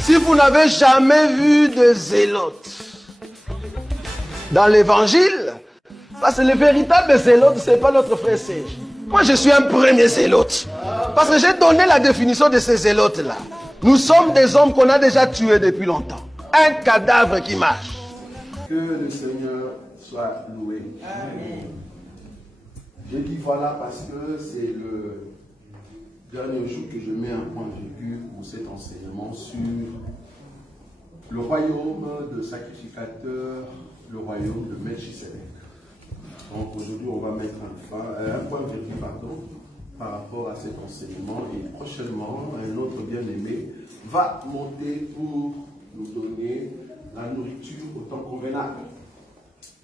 Si vous n'avez jamais vu de zélote dans l'évangile, parce que le véritable zélote, ce n'est pas notre frère Serge. Moi, je suis un premier zélote. Parce que j'ai donné la définition de ces zélotes-là. Nous sommes des hommes qu'on a déjà tués depuis longtemps. Un cadavre qui marche. Que le Seigneur soit loué. Amen. Je dis voilà parce que c'est le dernier jour que je mets un point de vue pour cet enseignement sur le royaume de sacrificateur, le royaume de Melchisedec. Donc aujourd'hui, on va mettre un point de vue par rapport à cet enseignement et prochainement, un autre bien-aimé va monter pour nous donner la nourriture au temps convenable.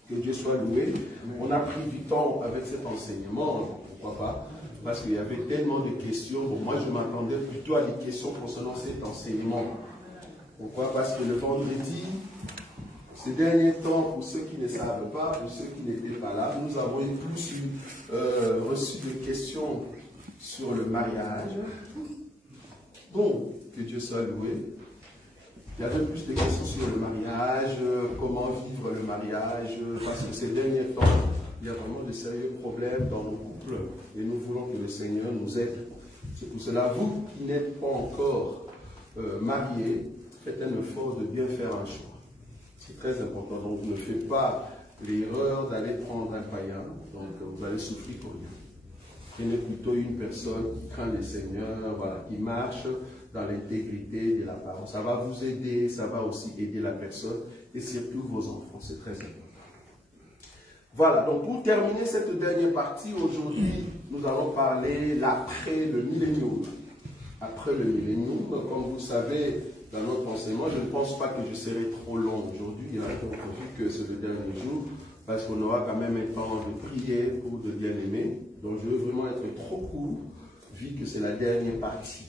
Que Dieu soit loué. On a pris du temps avec cet enseignement, pourquoi pas, parce qu'il y avait tellement de questions. Bon, moi, je m'attendais plutôt à des questions concernant cet enseignement. Pourquoi? Parce que le vendredi, ces derniers temps, pour ceux qui ne savent pas, pour ceux qui n'étaient pas là, nous avons plus reçu des questions sur le mariage. Bon, que Dieu soit loué. Il y avait plus de questions sur le mariage, comment vivre le mariage, parce que ces derniers temps, il y a vraiment de sérieux problèmes dans nos couples et nous voulons que le Seigneur nous aide. C'est pour cela, vous qui n'êtes pas encore mariés, faites un effort de bien faire un choix. C'est très important. Donc ne faites pas l'erreur d'aller prendre un païen, donc vous allez souffrir pour rien. Prenez plutôt une personne qui craint le Seigneur, voilà, qui marche dans l'intégrité de la parole. Ça va vous aider, ça va aussi aider la personne et surtout vos enfants. C'est très important. Voilà, donc pour terminer cette dernière partie, aujourd'hui, nous allons parler l'après le millénium. Après le millénium, comme vous savez, dans notre enseignement, je ne pense pas que je serai trop long aujourd'hui. Il a été prévu que c'est le dernier jour, parce qu'on aura quand même un temps de prière pour de bien-aimés. Donc je veux vraiment être trop court, vu que c'est la dernière partie.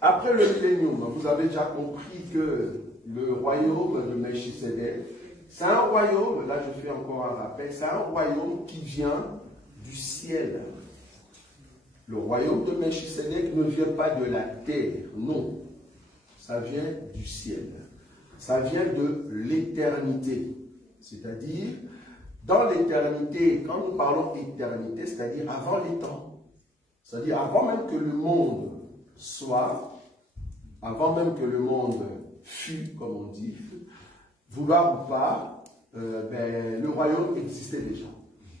Après le millénium, vous avez déjà compris que le royaume de Melchisedec, c'est un royaume, là je fais encore un rappel, c'est un royaume qui vient du ciel. Le royaume de Melchisedec ne vient pas de la terre, non. Ça vient du ciel. Ça vient de l'éternité. C'est-à-dire, dans l'éternité, quand nous parlons éternité, c'est-à-dire avant les temps. C'est-à-dire avant même que le monde soit, avant même que le monde fût, comme on dit, vouloir ou pas, le royaume existait déjà.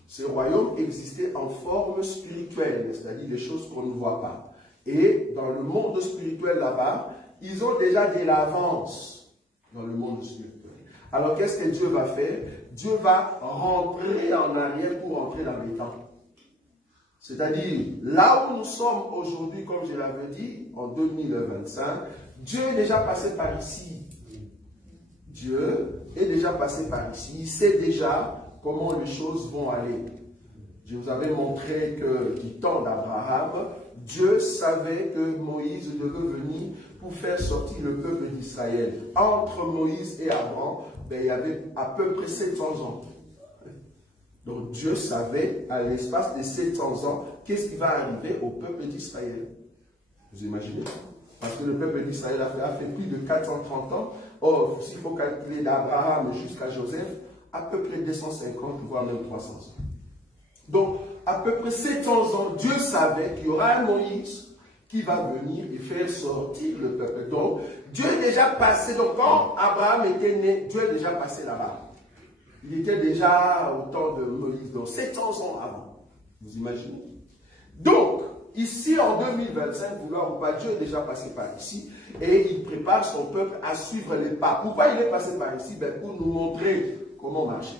Ce royaume existait en forme spirituelle, c'est-à-dire des choses qu'on ne voit pas. Et dans le monde spirituel là-bas, ils ont déjà de l'avance dans le monde spirituel. Alors qu'est-ce que Dieu va faire? Dieu va rentrer en arrière pour entrer dans les temps. C'est-à-dire, là où nous sommes aujourd'hui, comme je l'avais dit, en 2025, Dieu est déjà passé par ici. Dieu est déjà passé par ici. Il sait déjà comment les choses vont aller. Je vous avais montré que du temps d'Abraham, Dieu savait que Moïse devait venir pour faire sortir le peuple d'Israël. Entre Moïse et Abraham, il y avait à peu près 700 ans. Donc Dieu savait, à l'espace de 700 ans, qu'est-ce qui va arriver au peuple d'Israël. Vous imaginez? Parce que le peuple d'Israël a fait plus de 430 ans. Or, s'il faut calculer d'Abraham jusqu'à Joseph, à peu près 250, voire même 300 ans. Donc, à peu près 700 ans, Dieu savait qu'il y aura un Moïse qui va venir et faire sortir le peuple. Donc, Dieu est déjà passé. Donc, quand Abraham était né, Dieu est déjà passé là-bas. Il était déjà au temps de Moïse, donc 700 ans avant. Vous imaginez? Donc, ici en 2025, vouloir ou pas, Dieu est déjà passé par ici et il prépare son peuple à suivre les pas. Pourquoi il est passé par ici? Pour nous montrer comment marcher.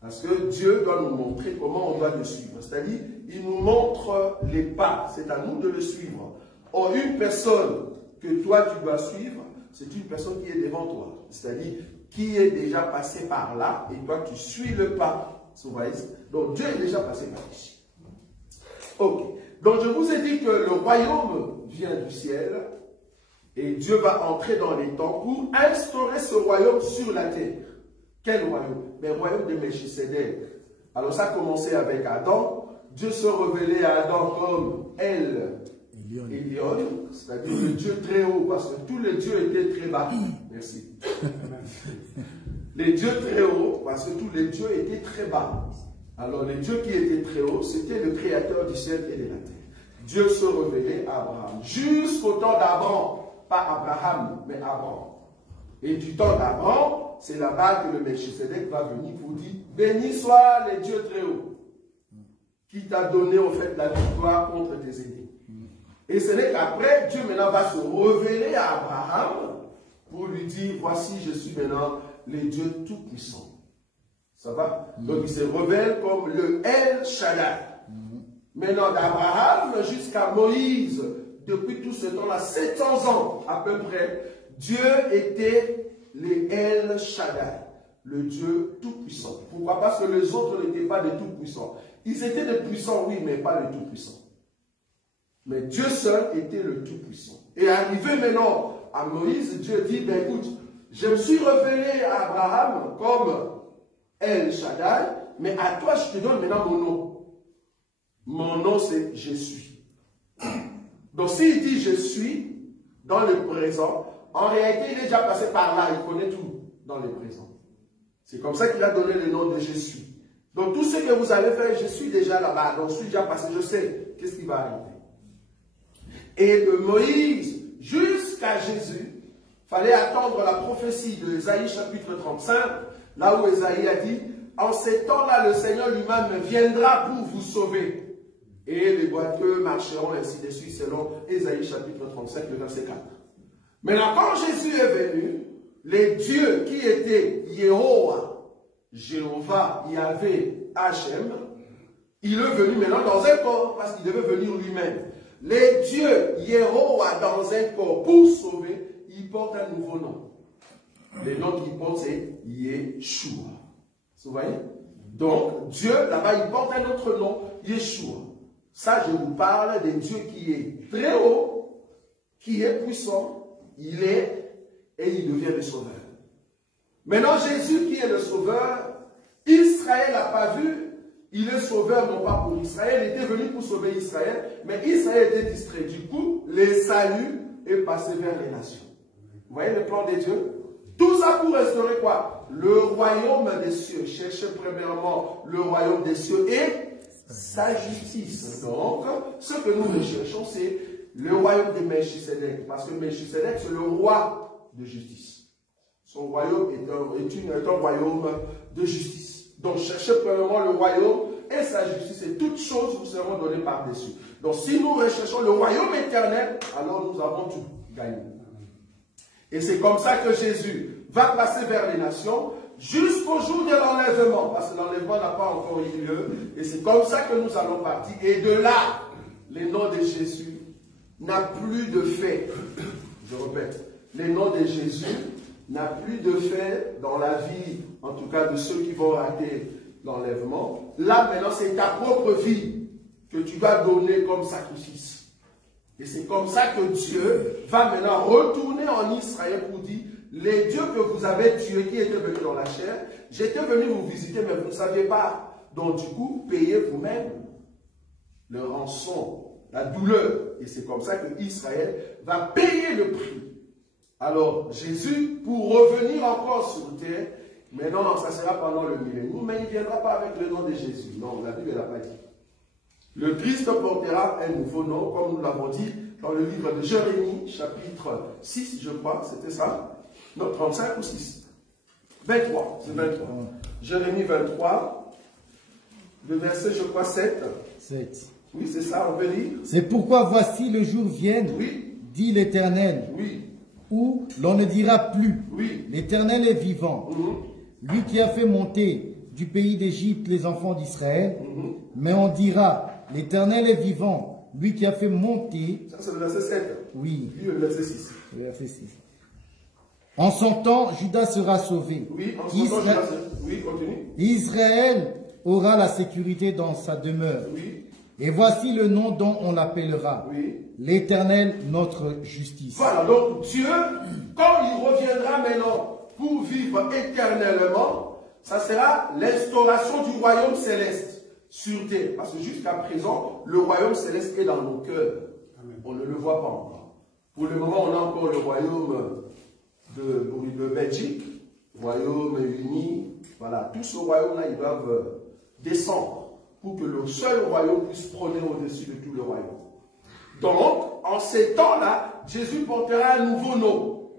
Parce que Dieu doit nous montrer comment on doit le suivre. C'est-à-dire, il nous montre les pas. C'est à nous de le suivre. Or, une personne que toi tu dois suivre, c'est une personne qui est devant toi. C'est-à-dire, qui est déjà passé par là et toi tu suis le pas. Vous voyez? Donc, Dieu est déjà passé par ici. Ok. Donc, je vous ai dit que le royaume vient du ciel et Dieu va entrer dans les temps pour instaurer ce royaume sur la terre. Quel royaume? Le royaume de Melchisedec. Alors ça a commencé avec Adam. Dieu se révélait à Adam comme El Elion, c'est-à-dire le Dieu très haut, parce que tous les dieux étaient très bas. Merci. Les dieux très hauts, parce que tous les dieux étaient très bas. Alors les dieux qui étaient très hauts, c'était le créateur du ciel et de la terre. Dieu se révélait à Abraham, jusqu'au temps d'Abraham, pas Abraham, mais Abraham. Et du temps d'Abraham, c'est là-bas que le Melchisedec va venir pour dire, béni soit les dieux très hauts, qui t'a donné en fait la victoire contre tes ennemis. Et ce n'est qu'après, Dieu maintenant va se révéler à Abraham pour lui dire, voici je suis maintenant le Dieu tout-puissant. Ça va? Donc il se révèle comme le El Shaddai. Maintenant d'Abraham jusqu'à Moïse, depuis tout ce temps-là, 700 ans à peu près, Dieu était le El Shaddai, le Dieu tout-puissant. Pourquoi? Parce que les autres n'étaient pas des tout-puissants. Ils étaient des puissants, oui, mais pas les tout-puissants. Mais Dieu seul était le tout-puissant. Et arrivé maintenant à Moïse, Dieu dit, ben écoute, je me suis révélé à Abraham comme El Shaddai, mais à toi je te donne maintenant mon nom. Mon nom c'est je suis. Donc s'il dit je suis dans le présent, en réalité il est déjà passé par là, il connaît tout dans le présent. C'est comme ça qu'il a donné le nom de je suis. Donc tout ce que vous allez faire, je suis déjà là-bas, donc je suis déjà passé, je sais qu'est-ce qui va arriver. Et de Moïse jusqu'à Jésus, il fallait attendre la prophétie de Ésaïe chapitre 35, là où Ésaïe a dit, en ces temps-là, le Seigneur lui-même viendra pour vous sauver. Et les boiteux marcheront ainsi de suite, selon Ésaïe chapitre 35, le verset 4. Maintenant, quand Jésus est venu, les dieux qui étaient Jéhovah, Yahvé, Hachem, il est venu maintenant dans un corps, parce qu'il devait venir lui-même. Les dieux Jéhovah dans un corps pour sauver, il porte un nouveau nom. Le nom qu'il porte, c'est Yeshua. Vous voyez? Donc, Dieu, là-bas, il porte un autre nom, Yeshua. Ça, je vous parle de Dieu qui est très haut, qui est puissant, il est, et il devient le sauveur. Maintenant, Jésus qui est le sauveur, Israël n'a pas vu, il est sauveur non pas pour Israël, il était venu pour sauver Israël, mais Israël était distrait. Du coup, le salut est passé vers les nations. Vous voyez le plan de Dieu? Tout ça pour restaurer quoi? Le royaume des cieux. Cherchez premièrement le royaume des cieux et sa justice. Donc, ce que nous recherchons, c'est le royaume de Melchisedec. Parce que Melchisedec, c'est le roi de justice. Son royaume est un royaume de justice. Donc, cherchez premièrement le royaume et sa justice. Et toutes choses vous seront données par-dessus. Donc, si nous recherchons le royaume éternel, alors nous avons tout gagné. Et c'est comme ça que Jésus va passer vers les nations jusqu'au jour de l'enlèvement. Parce que l'enlèvement n'a pas encore eu lieu. Et c'est comme ça que nous allons partir. Et de là, le nom de Jésus n'a plus de fait. Je répète, le nom de Jésus n'a plus de fait dans la vie, en tout cas de ceux qui vont rater l'enlèvement. Là, maintenant, c'est ta propre vie que tu vas donner comme sacrifice. Et c'est comme ça que Dieu va maintenant retourner en Israël pour dire, les dieux que vous avez tués, qui étaient venus dans la chair, j'étais venu vous visiter, mais vous ne saviez pas. Donc du coup, payez vous-même le rançon, la douleur. Et c'est comme ça que Israël va payer le prix. Alors Jésus, pour revenir encore sur terre, mais non, ça sera pendant le millénaire, mais il ne viendra pas avec le nom de Jésus. Non, la Bible n'a pas dit. Le Christ portera un nouveau nom, comme nous l'avons dit dans le livre de Jérémie, chapitre 6, je crois, c'était ça? Non, 35 ou 6? 23, c'est 23. Jérémie 23, le verset, je crois, 7. 7. Oui, c'est ça, on peut lire. C'est pourquoi voici le jour vienne, oui, dit l'Éternel, oui, où l'on ne dira plus, oui, l'Éternel est vivant, lui qui a fait monter du pays d'Égypte les enfants d'Israël, mais on dira, l'Éternel est vivant, lui qui a fait monter... Ça c'est le verset 7. Oui. Lui, le verset 6. Le verset 6. En son temps, Judas sera sauvé. Oui, en son temps, Judas... Oui, continue. Israël aura la sécurité dans sa demeure. Oui. Et voici le nom dont on l'appellera. Oui. L'Éternel, notre justice. Voilà, donc Dieu, quand il reviendra maintenant pour vivre éternellement, ça sera l'instauration du royaume céleste sur terre. Parce que jusqu'à présent, le royaume céleste est dans nos cœurs. On ne le voit pas encore. Pour le moment, on a encore le royaume de Belgique, royaume uni. Voilà, tous ce royaume-là, ils doivent descendre pour que le seul royaume puisse prôner au-dessus de tout le royaume. Donc, en ces temps-là, Jésus portera un nouveau nom.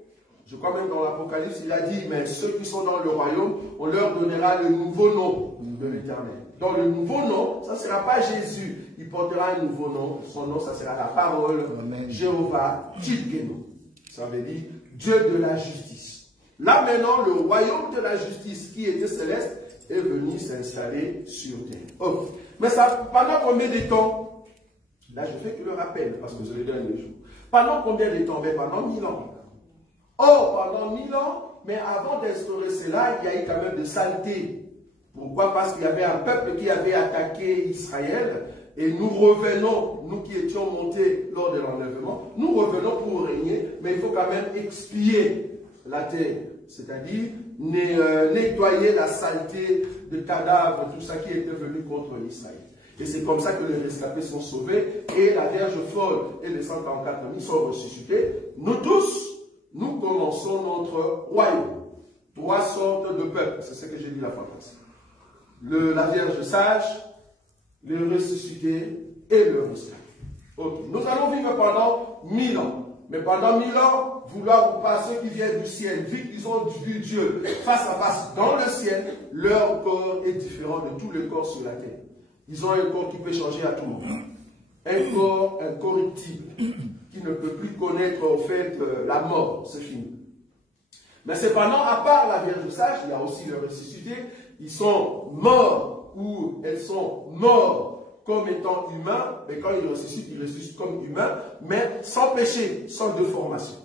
Je crois même dans l'Apocalypse, il a dit, mais ceux qui sont dans le royaume, on leur donnera le nouveau nom de l'Éternel. Donc le nouveau nom, ça ne sera pas Jésus. Il portera un nouveau nom. Son nom, ça sera la parole. Amen. Jéhovah Tzidkenu. Ça veut dire Dieu de la justice. Là maintenant, le royaume de la justice qui était céleste est venu s'installer sur terre. Okay. Mais ça, pendant combien de temps? Là, je fais que le rappel, parce que je le donne le jour. Pendant combien de temps? Pendant 1000 ans. Or, pendant 1000 ans, mais avant d'instaurer cela, il y a eu quand même de saleté. Pourquoi? Parce qu'il y avait un peuple qui avait attaqué Israël, et nous revenons, nous qui étions montés lors de l'enlèvement, nous revenons pour régner, mais il faut quand même expier la terre, c'est-à-dire nettoyer la saleté de cadavres, tout ça qui était venu contre Israël. Et c'est comme ça que les rescapés sont sauvés, et la Vierge folle et les 144 000 sont ressuscités. Nous tous, nous commençons notre royaume. 3 sortes de peuples, c'est ce que j'ai dit la fois passée. La Vierge sage, le ressuscité et le rescapé. Okay. Nous allons vivre pendant 1000 ans. Mais pendant 1000 ans, vouloir ou pas, ceux qui viennent du ciel, vu qu'ils ont vu Dieu face à face dans le ciel, leur corps est différent de tous les corps sur la terre. Ils ont un corps qui peut changer à tout moment. Un corps incorruptible, qui ne peut plus connaître en fait la mort, c'est fini. Mais cependant, à part la Vierge sage, il y a aussi le ressuscité. Ils sont morts ou elles sont morts comme étant humains, mais quand ils ressuscitent comme humains, mais sans péché, sans déformation.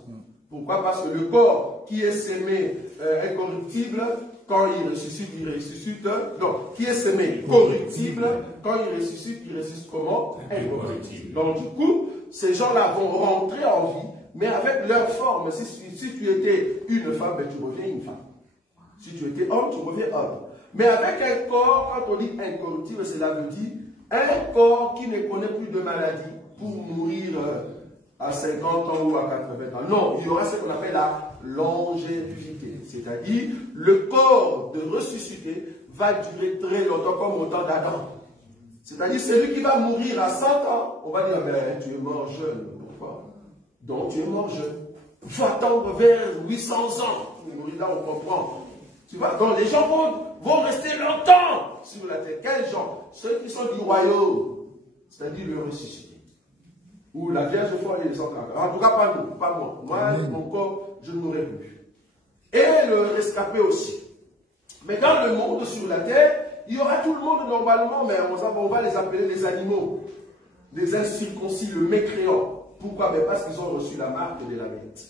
Pourquoi? Parce que le corps qui est sémé incorruptible, quand il ressuscite, donc qui est sémé corruptible, quand il ressuscite comment? Incorruptible. Donc du coup, ces gens-là vont rentrer en vie, mais avec leur forme. Si tu étais une femme, ben, tu reviens une femme. Si tu étais homme, tu reviens homme. Mais avec un corps, quand on dit incorruptible, cela veut dire un corps qui ne connaît plus de maladie pour mourir à 50 ans ou à 80 ans. Non, il y aura ce qu'on appelle la longévité. C'est-à-dire, le corps de ressuscité va durer très longtemps comme au temps d'Adam. C'est-à-dire, celui qui va mourir à 100 ans, on va dire, mais tu es mort jeune. Pourquoi? Donc, tu es mort jeune. Il faut attendre vers 800 ans. Là, on comprend. Tu vois, donc les gens vont rester longtemps sur la terre. Quels gens? Ceux qui sont du royaume, c'est-à-dire le ressuscité. Ou la Vierge folle et les autres. En tout cas, pas nous, pas moi. Moi, mon corps, je ne mourrai plus. Et le rescapé aussi. Mais dans le monde sur la terre, il y aura tout le monde normalement, mais on va les appeler les animaux, les incirconcis, le mécréant. Pourquoi? Parce qu'ils ont reçu la marque de la bête.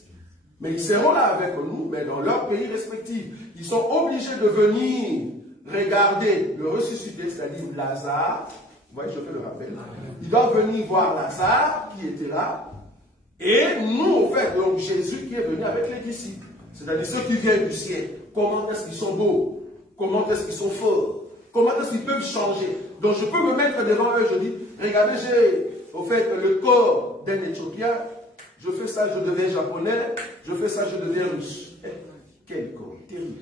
Mais ils seront là avec nous, mais dans leur pays respectif. Ils sont obligés de venir regarder le ressuscité, c'est-à-dire Lazare. Vous voyez, je fais le rappel. Ils doivent venir voir Lazare qui était là. Et nous, en fait, donc Jésus qui est venu avec les disciples. C'est-à-dire ceux qui viennent du ciel. Comment est-ce qu'ils sont beaux? Comment est-ce qu'ils sont forts? Comment est-ce qu'ils peuvent changer? Donc je peux me mettre devant eux, je dis, regardez, j'ai au fait le corps d'un Éthiopien. Je fais ça, je deviens japonais. Je fais ça, je deviens russe. Quel corps terrible.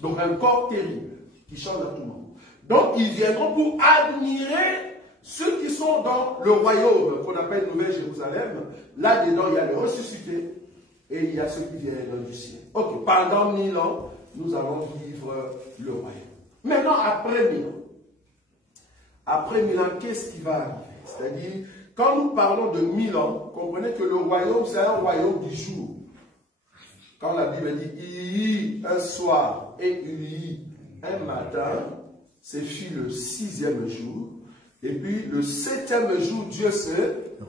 Donc un corps terrible qui change à tout le monde. Donc ils viendront pour admirer ceux qui sont dans le royaume qu'on appelle Nouvelle Jérusalem. Là-dedans, il y a les ressuscités et il y a ceux qui viennent du ciel. Ok, pendant 1000 ans, nous allons vivre le royaume. Maintenant, après 1000 ans. Après 1000 ans, qu'est-ce qui va arriver? C'est-à-dire, quand nous parlons de 1000 ans, comprenez que le royaume, c'est un royaume du jour. Quand la Bible dit, il y eut un soir et il y eut un matin, c'est fut le 6e jour, et puis le 7e jour, Dieu se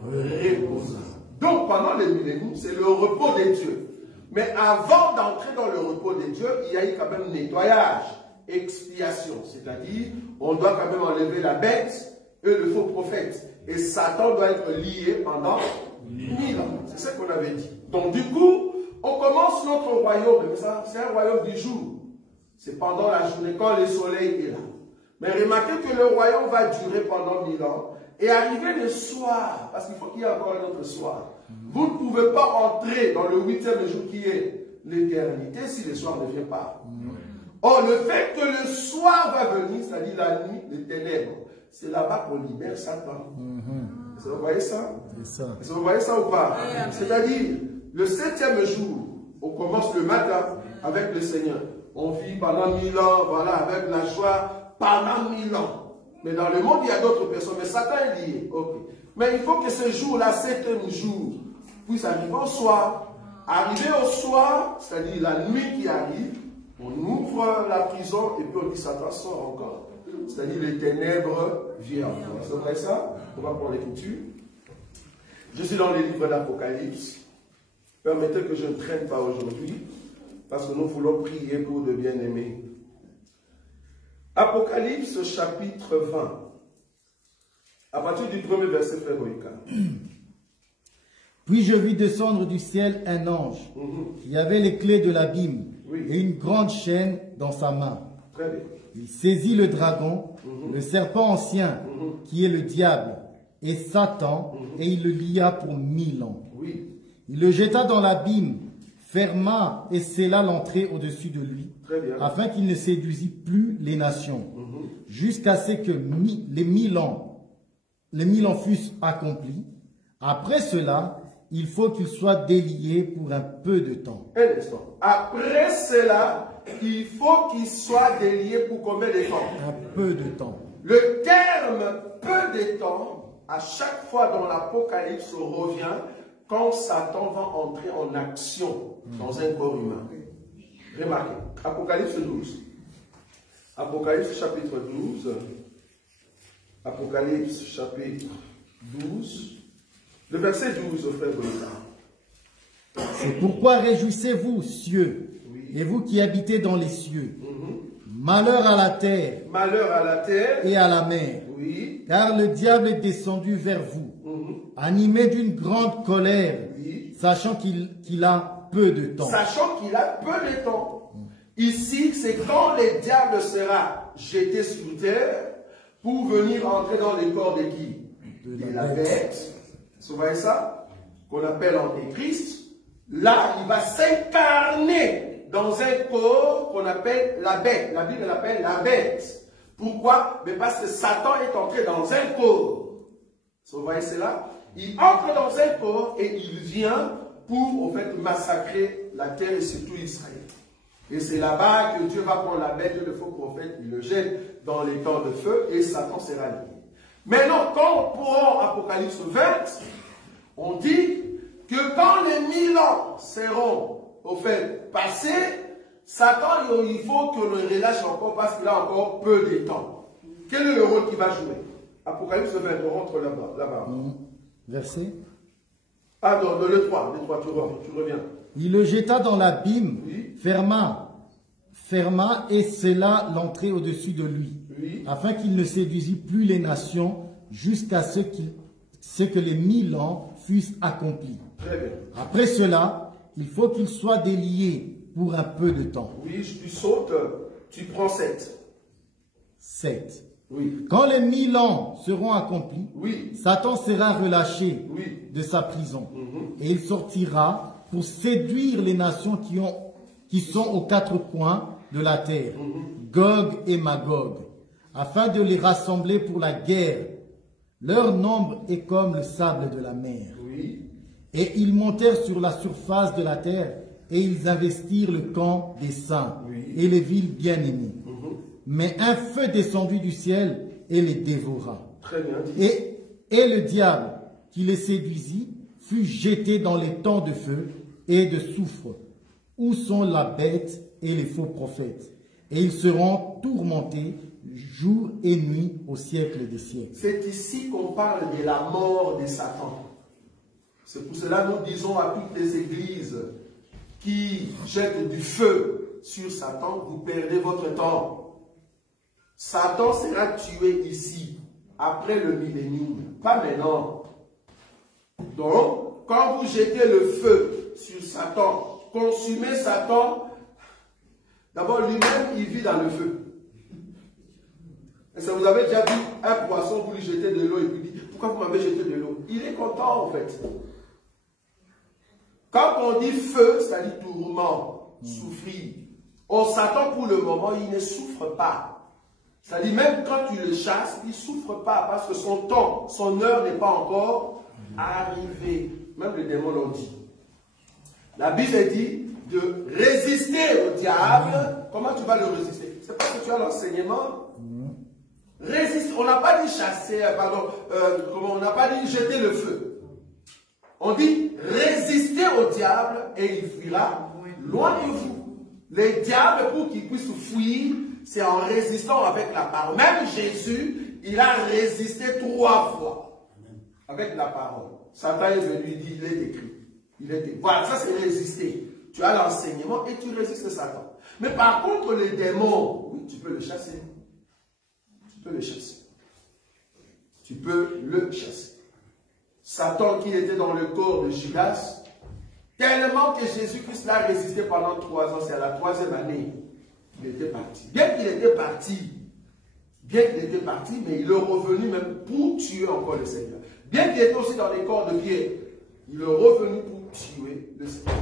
reposa. Donc, pendant les millénaires, c'est le repos des dieux. Mais avant d'entrer dans le repos des dieux, il y a eu quand même nettoyage, expiation. C'est-à-dire, on doit quand même enlever la bête et le faux prophète. Et Satan doit être lié pendant 1000 ans. C'est ce qu'on avait dit. Donc, du coup, on commence notre royaume. Mais ça, c'est un royaume du jour. C'est pendant la journée, quand le soleil est là. Mais remarquez que le royaume va durer pendant 1000 ans. Et arrivé le soir, parce qu'il faut qu'il y ait encore un autre soir, vous ne pouvez pas entrer dans le 8e jour qui est l'éternité si le soir ne vient pas. Or, le fait que le soir va venir, c'est-à-dire la nuit, les ténèbres, c'est là-bas qu'on libère Satan. Vous voyez ça? Vous voyez ça ou pas? C'est-à-dire, le 7e jour, on commence le matin avec le Seigneur. On vit pendant 1000 ans, voilà, avec la joie pendant 1000 ans. Mais dans le monde, il y a d'autres personnes. Mais Satan est lié. Okay. Mais il faut que ce jour-là, 7e jour, puisse arriver au soir. Arriver au soir, c'est-à-dire la nuit qui arrive, on ouvre la prison et puis on dit Satan sort encore. C'est-à-dire les ténèbres viennent. C'est vrai ça? On va prendre l'écriture. Je suis dans les livres d'Apocalypse. Permettez que je ne traîne pas aujourd'hui, parce que nous voulons prier pour de bien-aimés. Apocalypse chapitre 20. À partir du premier verset, frère Moïka. Puis je vis descendre du ciel un ange qui avait les clés de l'abîme et une grande chaîne dans sa main. Très bien. Il saisit le dragon, le serpent ancien, qui est le diable, et Satan, et il le lia pour 1000 ans. Oui. Il le jeta dans l'abîme, ferma et scella l'entrée au-dessus de lui, afin qu'il ne séduisît plus les nations, jusqu'à ce que les 1000 ans fussent accomplis. Après cela, il faut qu'il soit délié pour un peu de temps. Un instant. Après cela, il faut qu'il soit délié pour combien de temps? Un peu de temps. Le terme peu de temps, à chaque fois dans l'Apocalypse, revient quand Satan va entrer en action dans un corps humain. Remarquez, Apocalypse 12. Apocalypse chapitre 12. Apocalypse chapitre 12. Le verset 12, frère Bonita. C'est pourquoi réjouissez-vous, cieux, et vous qui habitez dans les cieux. Malheur à la terre, et à la mer, car le diable est descendu vers vous, animé d'une grande colère, sachant qu'il a peu de temps. Sachant qu'il a peu de temps. Ici, c'est quand le diable sera jeté sur terre pour venir entrer dans les corps de qui? De la bête. Vous voyez ça? Qu'on appelle Antéchrist. Là, il va s'incarner dans un corps qu'on appelle la bête. La Bible l'appelle la bête. Pourquoi? Mais parce que Satan est entré dans un corps. Vous voyez cela? Il entre dans un corps et il vient pour, en fait, massacrer la terre et surtout Israël. Et c'est là-bas que Dieu va prendre la bête, le faux prophète, il le jette dans les temps de feu et Satan sera lié. Maintenant, quand on prend Apocalypse 20, on dit que quand les 1000 ans seront, au fait, passés, Satan, il faut qu'on le relâche encore parce qu'il a encore peu de temps. Quel est le rôle qu'il va jouer? Apocalypse 20, on rentre là-bas. Verset. Ah, non, le 3, tu reviens. Il le jeta dans l'abîme, ferma et scella l'entrée au-dessus de lui, afin qu'il ne séduisît plus les nations jusqu'à ce que les 1000 ans fussent accomplis. Très bien. Après cela, il faut qu'il soit délié pour un peu de temps. Oui, tu sautes, tu prends 7. 7. Oui. Quand les 1000 ans seront accomplis, Satan sera relâché de sa prison et il sortira pour séduire les nations qui sont aux 4 coins de la terre, Gog et Magog, afin de les rassembler pour la guerre. Leur nombre est comme le sable de la mer. Et ils montèrent sur la surface de la terre et ils investirent le camp des saints et les villes bien-aimées. Mais un feu descendit du ciel et les dévora. Très bien dit. Et le diable qui les séduisit fut jeté dans les temps de feu et de soufre, où sont la bête et les faux prophètes. Et ils seront tourmentés jour et nuit au siècle des siècles. C'est ici qu'on parle de la mort de Satan. C'est pour cela que nous disons à toutes les églises qui jettent du feu sur Satan, vous perdez votre temps. Satan sera tué ici, après le millénium, pas maintenant. Donc, quand vous jetez le feu sur Satan, consumez Satan, d'abord lui-même, il vit dans le feu. Et ça, vous avez déjà vu un poisson, vous lui jetez de l'eau et puis dit, pourquoi vous m'avez jeté de l'eau? Il est content en fait. Quand on dit feu, c'est-à-dire tourment, souffrir. On s'attend pour le moment, il ne souffre pas. C'est-à-dire même quand tu le chasses, il ne souffre pas parce que son temps, son heure n'est pas encore arrivée. Même les démons l'ont dit. La Bible dit de résister au diable. Comment tu vas le résister? C'est parce que tu as l'enseignement. Résiste. On n'a pas dit chasser, pardon, on n'a pas dit jeter le feu. On dit résister au diable et il fuira loin de vous. Les diables, pour qu'ils puissent fuir, c'est en résistant avec la parole. Même Jésus, il a résisté 3 fois avec la parole. Satan est venu, il dit, il est écrit. Il est écrit. Voilà, ça c'est résister. Tu as l'enseignement et tu résistes Satan. Mais par contre, les démons, oui, tu peux le chasser. Tu peux le chasser. Tu peux le chasser. Satan qui était dans le corps de Judas, tellement que Jésus-Christ l'a résisté pendant 3 ans, c'est à la 3e année, il était parti. Bien qu'il était parti, mais il est revenu même pour tuer encore le Seigneur. Bien qu'il était aussi dans les corps de Pierre, il est revenu pour tuer le Seigneur.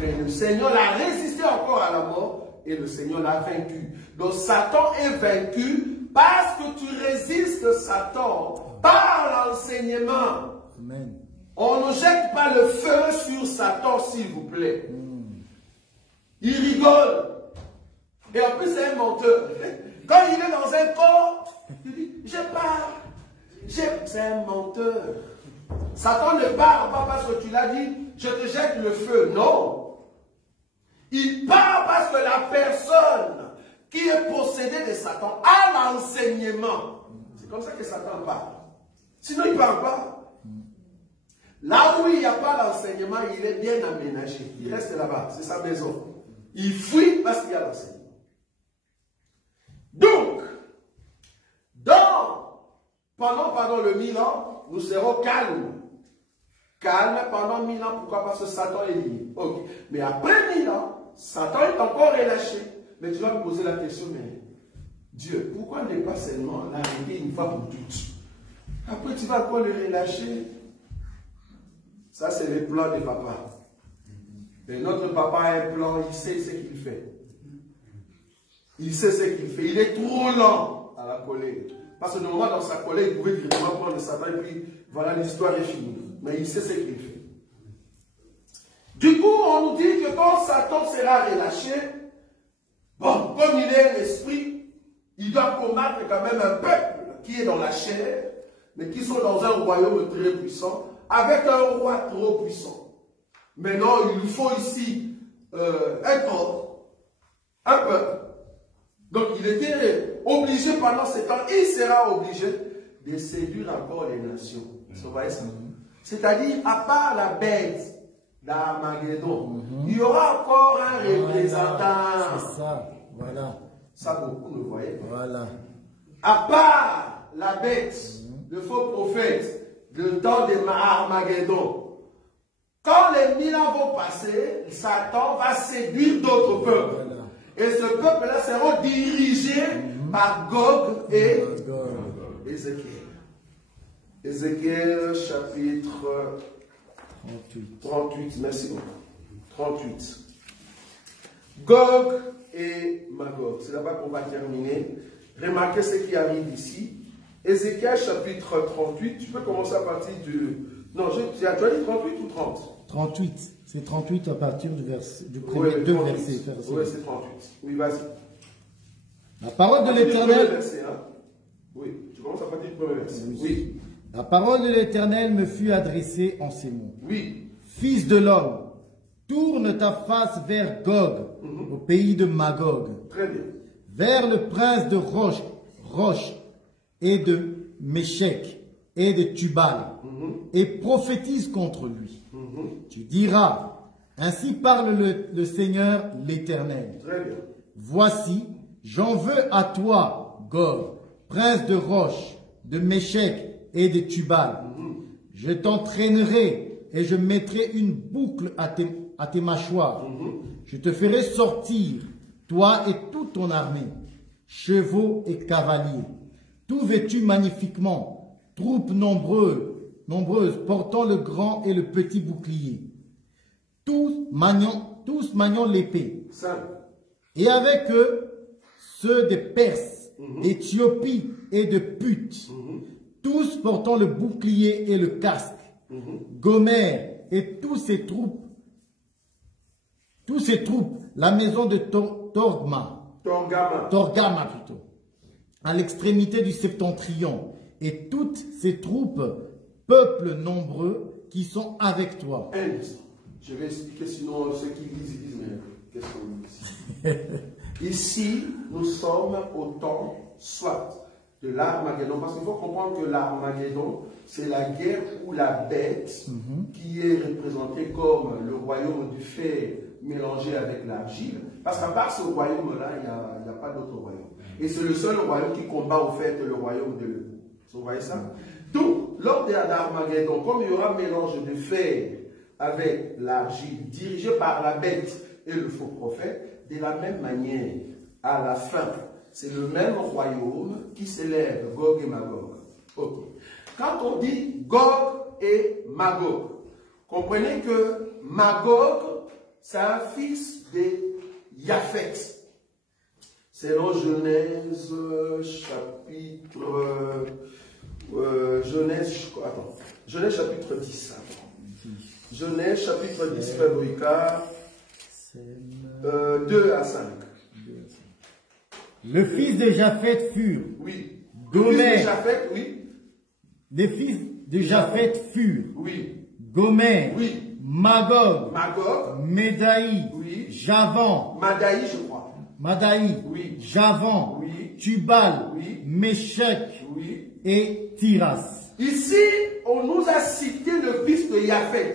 Mais le Seigneur l'a résisté encore à la mort et le Seigneur l'a vaincu. Donc Satan est vaincu parce que tu résistes Satan par l'enseignement. Amen. On ne jette pas le feu sur Satan, s'il vous plaît. Il rigole. Et en plus, c'est un menteur. Quand il est dans un corps, il dit, je pars. C'est un menteur. Satan ne parle pas parce que tu l'as dit, je te jette le feu. Non. Il parle parce que la personne qui est possédée de Satan a l'enseignement. C'est comme ça que Satan parle. Sinon, il ne parle pas. Là où il n'y a pas l'enseignement, il est bien aménagé. Il reste là-bas, c'est sa maison. Il fuit parce qu'il y a l'enseignement. Donc, pendant le 1000 ans, nous serons calmes. Calmes pendant 1000 ans, pourquoi? Parce que Satan est lié. Ok. Mais après 1000 ans, Satan est encore relâché. Mais tu vas me poser la question, mais Dieu, pourquoi ne pas seulement l'arrêter une fois pour toutes? Après, tu vas encore le relâcher. Ça, c'est le plan de papa. Et notre papa a un plan, il sait ce qu'il fait. Il sait ce qu'il fait. Il est trop lent à la colère. Parce que normalement, dans sa colère, il pouvait directement prendre Satan et puis, voilà, l'histoire est finie. Mais il sait ce qu'il fait. Du coup, on nous dit que quand Satan sera relâché, bon, comme il est l'esprit, il doit combattre quand même un peuple qui est dans la chair, mais qui sont dans un royaume très puissant, avec un roi trop puissant. Maintenant, il nous faut ici un corps, un peuple. Donc, il était obligé pendant ce temps, il sera obligé de séduire encore les nations. Vous voyez ça? C'est-à-dire, à part la bête d'Armageddon, il y aura encore un représentant. C'est ça, voilà. Ça, beaucoup le voyaient. Voilà. À part la bête, le faux prophète, le temps de Armageddon, quand les 1000 ans vont passer, Satan va séduire d'autres peuples. Voilà. Et ce peuple-là sera dirigé par Gog et Ézéchiel. Ézéchiel chapitre 38. Merci beaucoup. 38. Gog et Magog. C'est là-bas qu'on va terminer. Remarquez ce qui arrive ici. Ézéchiel chapitre 38. Tu peux commencer à partir du... Non, tu as dit 38 ou 30? 38. C'est 38 à partir du premier deux versets. Oui, c'est 38. Oui, vas-y. La parole de l'Éternel... Oui, tu commences à partir du premier verset. Oui. La parole de l'Éternel me fut adressée en ces mots. Oui. Fils de l'homme, tourne ta face vers Gog, au pays de Magog. Très bien. Vers le prince de Roche et de Méchec et de Tubal, et prophétise contre lui. Tu diras, ainsi parle le Seigneur l'Éternel. Très bien. Voici, j'en veux à toi, Gog, prince de Roche, de Méchec et de Tubal. Je t'entraînerai et je mettrai une boucle à tes mâchoires. Je te ferai sortir, toi et toute ton armée, chevaux et cavaliers, tout vêtus magnifiquement, troupes nombreuses portant le grand et le petit bouclier, tous maniant l'épée. Et avec eux, ceux de Perse, d'Éthiopie et de Put, tous portant le bouclier et le casque. Gomère et tous ses troupes, la maison de Torgama plutôt, à l'extrémité du septentrion, et toutes ces troupes, peuples nombreux qui sont avec toi. Je vais expliquer, sinon ceux qui lisent, ils disent, mais qu'est-ce qu'on dit ici? Ici, nous sommes au temps, soit de l'Armageddon, parce qu'il faut comprendre que l'Armageddon, c'est la guerre où la bête, qui est représentée comme le royaume du fer mélangé avec l'argile, parce qu'à part ce royaume-là, il n'y a pas d'autre royaume. Et c'est le seul royaume qui combat au fait le royaume de l'eau. Vous voyez ça? Donc, lors de l'Armageddon, comme il y aura un mélange de fer avec l'argile, dirigé par la bête et le faux prophète, de la même manière, à la fin, c'est le même royaume qui s'élève, Gog et Magog. Ok. Quand on dit Gog et Magog, comprenez que Magog, c'est un fils de Japhet. Selon Genèse chapitre... Genèse chapitre 10. Genèse chapitre 10, Frère Ricard, 2 à 5. Le fils de Japhet furent. Oui. Gomère. Les fils de Japhet, oui. Les fils de Japhet furent. Oui. Gomère. Oui. Magog. Médaï. Oui. Javan. Madaï, je crois. Madaï. Oui. Javan. Oui. Tubal. Oui. Méchec. Oui. Et Tiras. Ici, on nous a cité le fils de Japhet.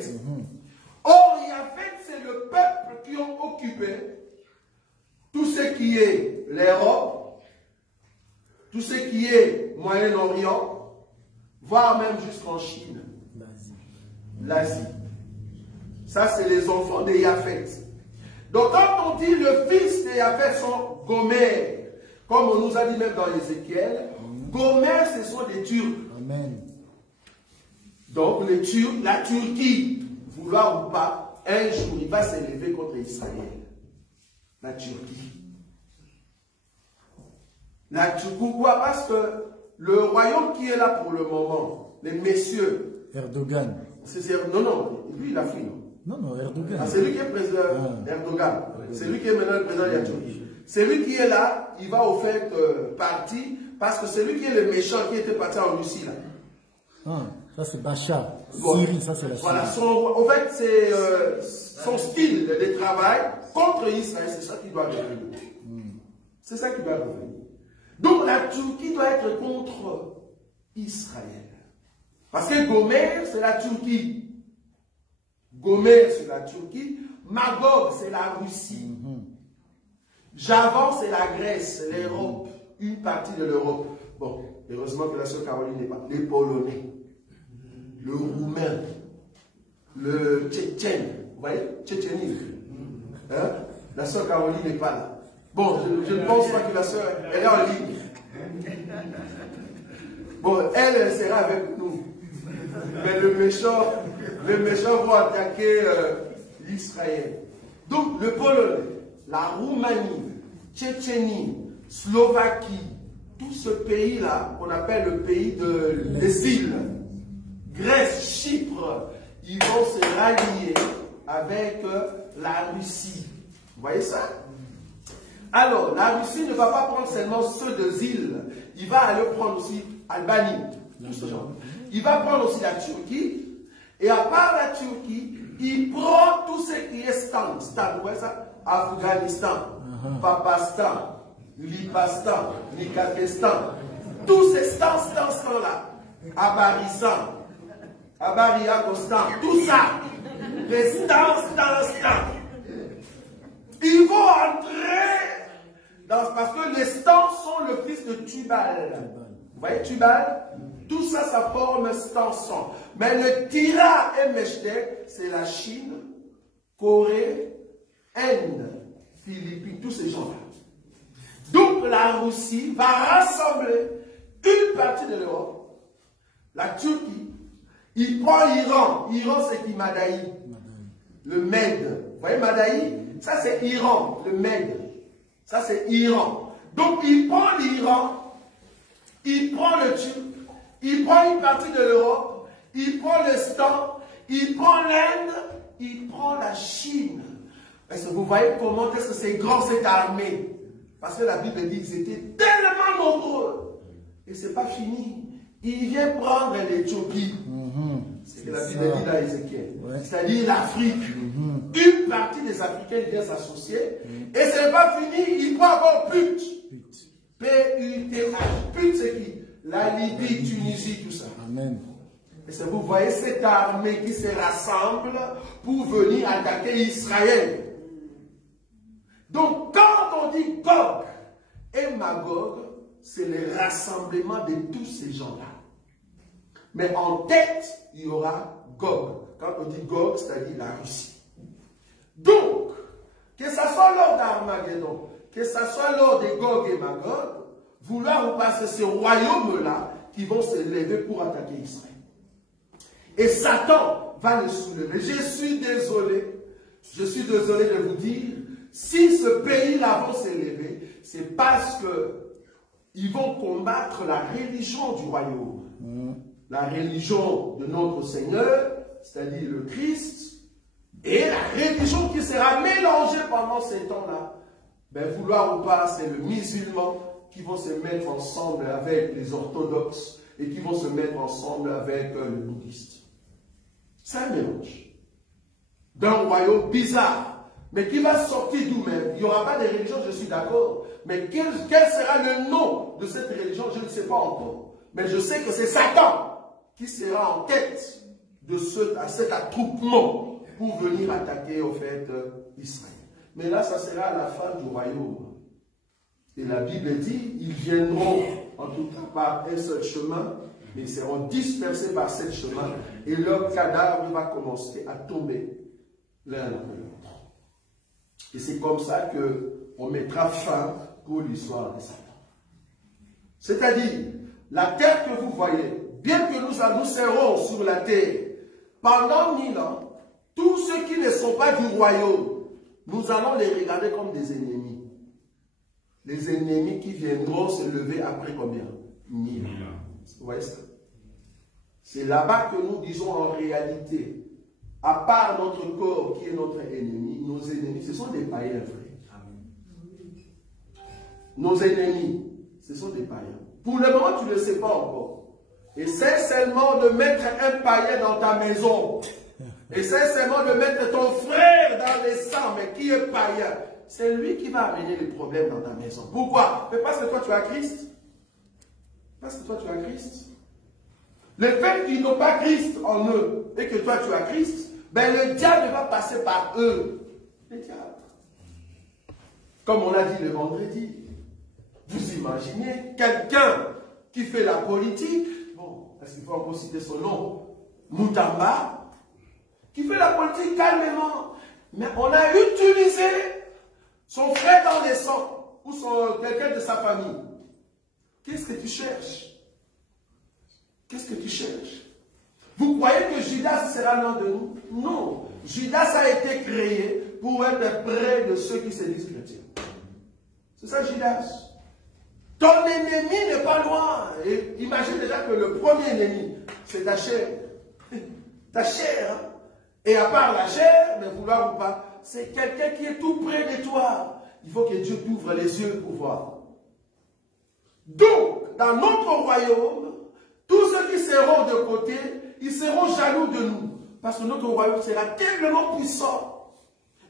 Or, Japhet, c'est le peuple qui ont occupé tout ce qui est l'Europe, tout ce qui est Moyen-Orient, voire même jusqu'en Chine, l'Asie. Ça, c'est les enfants de Japhet. Donc, quand on dit le fils de Japhet sont Gomère, comme on nous a dit même dans Ézéchiel, Gomère, ce sont des Turcs. Amen. Donc, les Turcs, la Turquie, vouloir ou pas, un jour, il va s'élever contre Israël. La Turquie. Pourquoi? Parce que le royaume qui est là pour le moment, les messieurs. Erdogan. Non, lui il a fui, non? Non, Erdogan. Ah, c'est lui qui est président. Erdogan. C'est lui qui est maintenant le président de la Turquie. C'est lui qui est là, il va au fait parti, parce que c'est lui qui est le méchant qui était parti en Russie là. Ah, ça c'est Bachar. Syrie, ça c'est la Syrie. Voilà, en fait, c'est son style de travail contre Israël, c'est ça qui doit revenir. C'est ça qui doit revenir. Donc la Turquie doit être contre Israël. Parce que Gomère, c'est la Turquie. Gomère, c'est la Turquie. Magog, c'est la Russie. Javan, c'est la Grèce, c'est l'Europe. Une partie de l'Europe. Bon, heureusement que la sœur Caroline n'est pas. Les Polonais, le Roumain, le Tchétchène. Vous voyez, Tchétchénie. Hein? La sœur Caroline n'est pas là. Bon, je ne pense pas que la sœur, elle est en ligne. Bon, elle sera avec nous. Mais le méchant va attaquer l'Israël. Donc, le Polonais, la Roumanie, Tchétchénie, Slovaquie, tout ce pays-là, qu'on appelle le pays des îles, Grèce, Chypre, ils vont se rallier avec la Russie. Vous voyez ça? Alors, la Russie ne va pas prendre seulement ceux des îles, il va aller prendre aussi Albanie, tout ce genre. Il va prendre aussi la Turquie, et à part la Turquie, il prend tout ce qui est Stan, vous voyez ça? Afghanistan, Papastan, Lipastan, Nikakestan, tous ces stans-là, Abariakostan, tout ça, les stans. Ils vont entrer parce que les stans sont le fils de Tubal. Vous voyez Tubal? Tout ça, ça forme Stanson. Mais le Tira et Meshtek, c'est la Chine, Corée, Inde, Philippines, tous ces gens-là. Donc la Russie va rassembler une partie de l'Europe, la Turquie, il prend Iran. Iran, c'est qui? Madaï. Le Mède. Vous voyez Madaï? Ça, c'est Iran, le Mède. Ça, c'est Iran. Donc, il prend l'Iran, il prend le Turc, il prend une partie de l'Europe, il prend le Stan, il prend l'Inde, il prend la Chine. Est-ce que vous voyez comment est-ce que c'est grand cette armée? Parce que la Bible dit qu'ils étaient tellement nombreux. Et ce n'est pas fini. Il vient prendre l'Éthiopie. C'est ce que la Bible dit là, Ézéchiel. C'est-à-dire l'Afrique. Une partie des Africains vient s'associer. Et ce n'est pas fini. Il prend encore Put. P-U-T-H. Put, c'est qui? La Libye, Tunisie, tout ça. Amen. Et c'est, vous voyez cette armée qui se rassemble pour venir attaquer Israël. Donc, quand on dit Gog et Magog, c'est le rassemblement de tous ces gens-là. Mais en tête, il y aura Gog. Quand on dit Gog, c'est-à-dire la Russie. Donc, que ce soit lors d'Armageddon, que ce soit lors de Gog et Magog, vouloir ou pas, c'est ces royaumes-là qui vont se lever pour attaquer Israël. Et Satan va le soulever. Je suis désolé de vous dire, si ce pays-là va s'élever, c'est parce qu'ils vont combattre la religion du royaume. La religion de notre Seigneur, c'est-à-dire le Christ, et la religion qui sera mélangée pendant ces temps-là. Ben, vouloir ou pas, c'est le musulman qui vont se mettre ensemble avec les orthodoxes et qui vont se mettre ensemble avec le bouddhiste. C'est un mélange d'un royaume bizarre. Mais qui va sortir d'où même? Il n'y aura pas de religion, je suis d'accord. Mais quel sera le nom de cette religion? Je ne sais pas encore. Mais je sais que c'est Satan qui sera en tête de cet attroupement pour venir attaquer au fait Israël. Mais là, ça sera à la fin du royaume. Et la Bible dit, ils viendront en tout cas par un seul chemin, mais ils seront dispersés par sept chemins, et leur cadavre va commencer à tomber l'un après l'autre. Et c'est comme ça qu'on mettra fin pour l'histoire de Satan. C'est-à-dire, la terre que vous voyez, bien que nous serons sur la terre pendant 1000 ans, tous ceux qui ne sont pas du royaume, nous allons les regarder comme des ennemis. Les ennemis qui viendront se lever après combien? 1000 ans. Vous voyez ça? C'est là-bas que nous disons en réalité, à part notre corps qui est notre ennemi, nos ennemis, ce sont des païens, frère. Nos ennemis, ce sont des païens. Pour le moment, tu ne le sais pas encore. Essaie seulement de mettre un païen dans ta maison. Essaie seulement de mettre ton frère dans les sangs, mais qui est païen. C'est lui qui va amener les problèmes dans ta maison. Pourquoi? Mais parce que toi, tu as Christ. Parce que toi, tu as Christ. Le fait qu'ils n'ont pas Christ en eux et que toi, tu as Christ, ben le diable va passer par eux. Le diable. Comme on l'a dit le vendredi. Vous imaginez quelqu'un qui fait la politique, bon, est-ce qu'il faut encore citer son nom? Moutamba, qui fait la politique calmement. Mais on a utilisé son frère dans les sangs, ou quelqu'un de sa famille. Qu'est-ce que tu cherches? Qu'est-ce que tu cherches? Vous croyez que Judas sera l'un de nous? Non. Judas a été créé pour être près de ceux qui se disent chrétiens. C'est ça Judas. Ton ennemi n'est pas loin. Et imagine déjà que le premier ennemi, c'est ta chair. Ta chair. Hein? Et à part la chair, mais vouloir ou pas, c'est quelqu'un qui est tout près de toi. Il faut que Dieu t'ouvre les yeux pour voir. Donc, dans notre royaume, tous ceux qui seront de côté, ils seront jaloux de nous. Parce que notre royaume sera tellement puissant.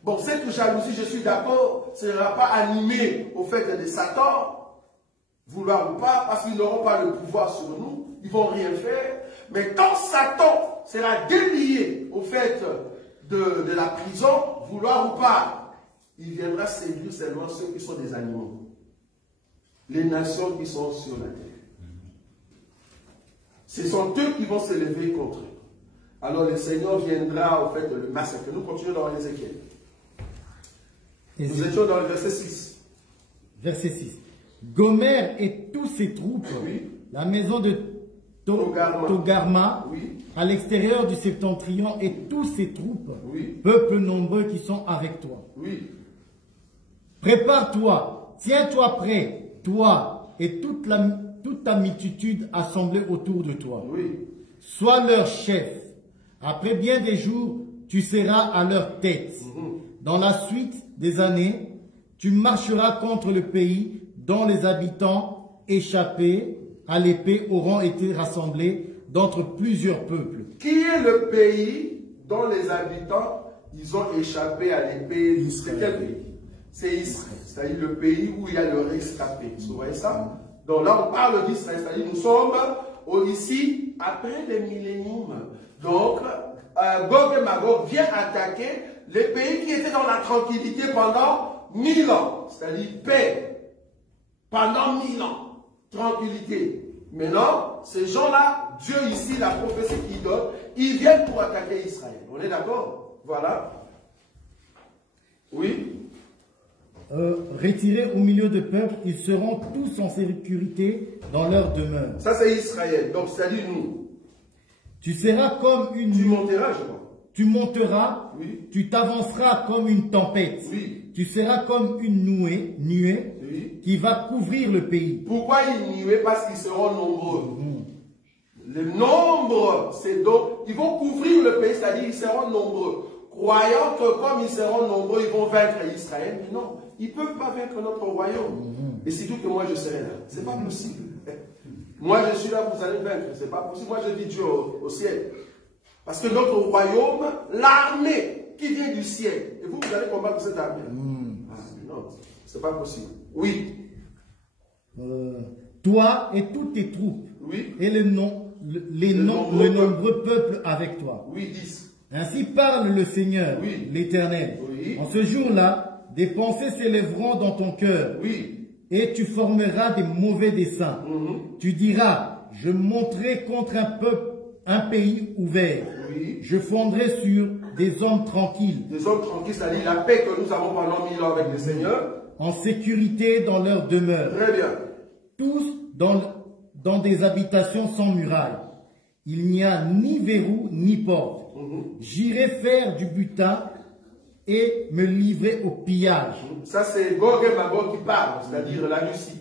Bon, cette jalousie, je suis d'accord, ne sera pas animée au fait de Satan, vouloir ou pas, parce qu'ils n'auront pas le pouvoir sur nous, ils ne vont rien faire. Mais quand Satan sera délié au fait de la prison, vouloir ou pas, il viendra séduire seulement ceux qui sont des animaux. Les nations qui sont sur la terre. Ce sont eux qui vont se lever contre eux. Alors le Seigneur viendra au fait de le massacrer. Nous continuons dans Ézéchiel. Nous étions dans le verset 6. Verset 6. Gomer et tous ses troupes, oui. la maison de Togarma, à l'extérieur du septentrion, et tous ses troupes, peuples nombreux qui sont avec toi. Prépare-toi, tiens-toi prêt, toi et toute ta multitude assemblée autour de toi. Sois leur chef. Après bien des jours, tu seras à leur tête. Dans la suite des années, tu marcheras contre le pays dont les habitants échappés à l'épée auront été rassemblés d'entre plusieurs peuples. Qui est le pays dont les habitants ils ont échappé à l'épée? C'est quel pays? C'est Israël. C'est-à-dire le pays où il y a le rescapé. Vous voyez ça? Donc là, on parle d'Israël. C'est-à-dire nous sommes ici après les milléniums. Donc, Gog et Magog vient attaquer les pays qui étaient dans la tranquillité pendant 1000 ans. C'est-à-dire paix. Pendant 1000 ans. Tranquillité. Maintenant, ces gens-là, Dieu ici, la prophétie qu'il donne, ils viennent pour attaquer Israël. On est d'accord? Voilà. Oui. Retirés au milieu de peuple, ils seront tous en sécurité dans leur demeure. Ça, c'est Israël. Donc, c'est-à-dire nous. Tu seras comme une... Tu monteras, je crois. Tu monteras, tu t'avanceras comme une tempête. Tu seras comme une nuée qui va couvrir le pays. Pourquoi une nuée? Parce qu'ils seront nombreux. Le nombre, c'est donc, ils vont couvrir le pays, c'est-à-dire ils seront nombreux. Croyant que comme ils seront nombreux, ils vont vaincre Israël. Mais non, ils ne peuvent pas vaincre notre royaume. Et c'est tout que moi je serai là. Ce n'est pas possible. Moi je suis là, vous allez vaincre. Ce n'est pas possible. Moi je dis Dieu au ciel. Parce que notre royaume, l'armée qui vient du ciel, et vous allez combattre cette armée. Non, ce n'est pas possible. Oui. Toi et toutes tes troupes, et les nombreux peuples avec toi. 10. Ainsi parle le Seigneur, l'Éternel. En ce jour-là, des pensées s'élèveront dans ton cœur, et tu formeras des mauvais desseins. Tu diras, je monterai contre un pays ouvert. Je fondrai sur des hommes tranquilles. Des hommes tranquilles, c'est-à-dire la paix que nous avons pendant 1000 ans avec le Seigneur. En sécurité dans leur demeure. Très bien. Tous dans des habitations sans murailles. Il n'y a ni verrou ni porte. J'irai faire du butin et me livrer au pillage. Ça c'est Gog et Magog qui parlent, c'est-à-dire la Russie.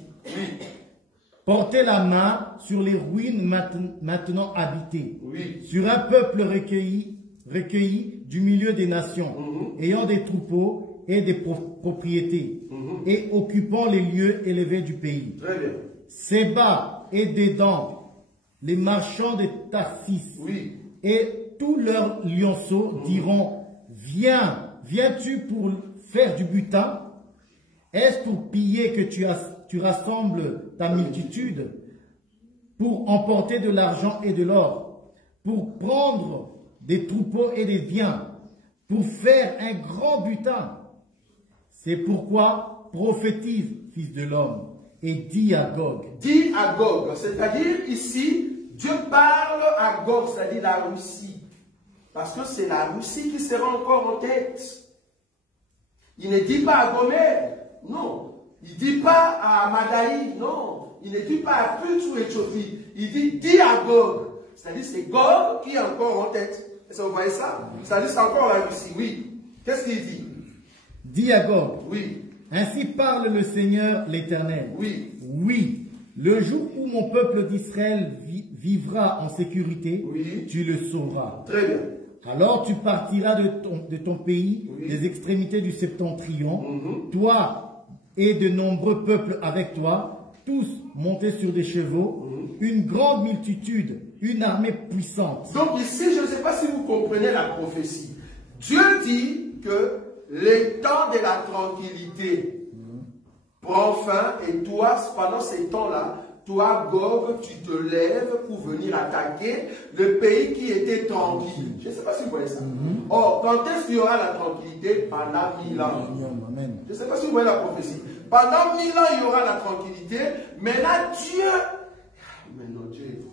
Portez la main sur les ruines maintenant habitées, sur un peuple recueilli du milieu des nations, ayant des troupeaux et des propriétés, et occupant les lieux élevés du pays. Très bien. Séba et Dédan, les marchands de Tarsis, et tous leurs lionceaux diront, viens-tu pour faire du butin? Est-ce pour piller que tu rassembles ta multitude, pour emporter de l'argent et de l'or, pour prendre des troupeaux et des biens, pour faire un grand butin? C'est pourquoi prophétise, fils de l'homme, et dis à Gog. Dis à Gog, c'est-à-dire ici, Dieu parle à Gog, c'est-à-dire la Russie. Parce que c'est la Russie qui sera encore en tête. Il ne dit pas à Gomer, non. Il ne dit pas à Madaï, non. Il ne dit pas à Put ou Éthiopie. Il dit, dis à Gog. C'est-à-dire c'est Gog qui est encore en tête. Est-ce que vous voyez ça? C'est-à-dire c'est encore la Russie, oui. Qu'est-ce qu'il dit? Dis à Gog. Oui. Ainsi parle le Seigneur l'Éternel. Oui. Oui. Le jour où mon peuple d'Israël vivra en sécurité, tu le sauras. Très bien. Alors tu partiras de ton pays, des extrémités du septentrion, toi et de nombreux peuples avec toi, tous montés sur des chevaux, une grande multitude, une armée puissante. Donc ici, je ne sais pas si vous comprenez la prophétie. Dieu dit que les temps de la tranquillité prend fin et toi, pendant ces temps-là, toi, Gog, tu te lèves pour venir attaquer le pays qui était tranquille. Je ne sais pas si vous voyez ça. Or, quand est-ce qu'il y aura la tranquillité? Pendant 1000 ans. Je ne sais pas si vous voyez la prophétie. Pendant 1000 ans, il y aura la tranquillité. Mais là, Dieu... Mais non, Dieu...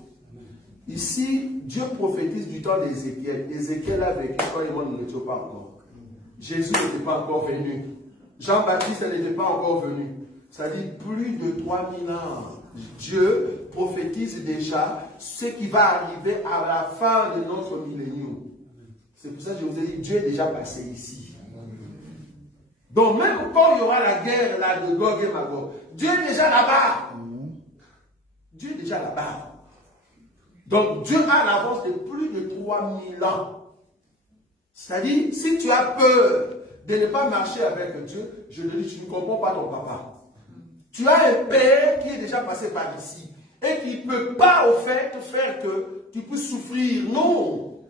Ici, Dieu prophétise du temps d'Ézéchiel. Ézéchiel a vécu quand les monde n'était pas encore. Jésus n'était pas encore venu. Jean-Baptiste n'était pas encore venu. Ça dit plus de 3000 ans. Dieu prophétise déjà ce qui va arriver à la fin de notre millénium. C'est pour ça que je vous ai dit, Dieu est déjà passé ici. Donc même quand il y aura la guerre là, de Gog et Magog, Dieu est déjà là-bas. Dieu est déjà là-bas. Donc Dieu a l'avance de plus de 3000 ans. C'est-à-dire, si tu as peur de ne pas marcher avec Dieu, je le dis, tu ne comprends pas ton papa. Tu as un père qui est déjà passé par ici et qui ne peut pas au fait faire que tu puisses souffrir. Non.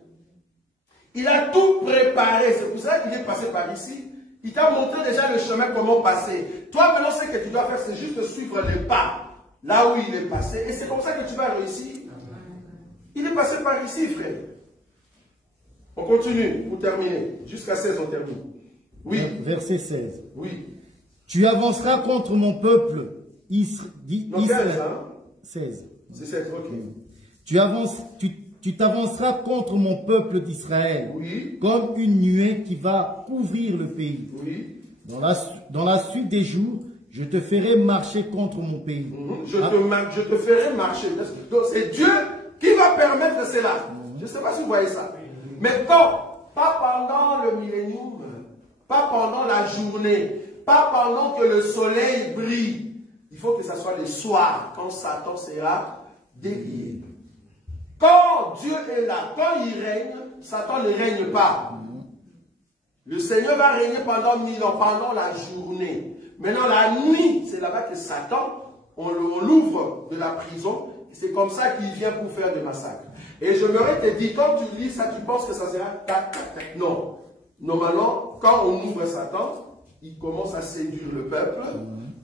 Il a tout préparé. C'est pour ça qu'il est passé par ici. Il t'a montré déjà le chemin, comment passer. Toi, maintenant, ce que tu dois faire, c'est juste suivre les pas là où il est passé. Et c'est comme ça que tu vas réussir. Il est passé par ici, frère. On continue pour terminer. Jusqu'à 16, on termine. Oui. Verset 16. Oui. Tu avanceras contre mon peuple Israël. 16. C'est 16, ok. Tu t'avanceras contre mon peuple d'Israël, oui, comme une nuée qui va couvrir le pays. Oui. Dans la suite des jours, je te ferai marcher contre mon pays. Je te ferai marcher. Donc c'est Dieu qui va permettre cela. Je ne sais pas si vous voyez ça. Mais pas pendant le millénium, pas pendant la journée, pas pendant que le soleil brille. Il faut que ce soit le soir, quand Satan sera délié. Quand Dieu est là, quand il règne, Satan ne règne pas. Le Seigneur va régner pendant 1000 ans, pendant la journée. Maintenant, la nuit, c'est là-bas que Satan, on l'ouvre de la prison. C'est comme ça qu'il vient pour faire des massacres. Et je m'aurais te dit, quand tu lis ça, tu penses que ça sera tac, tac, tac. Non. Normalement, quand on ouvre Satan, il commence à séduire le peuple.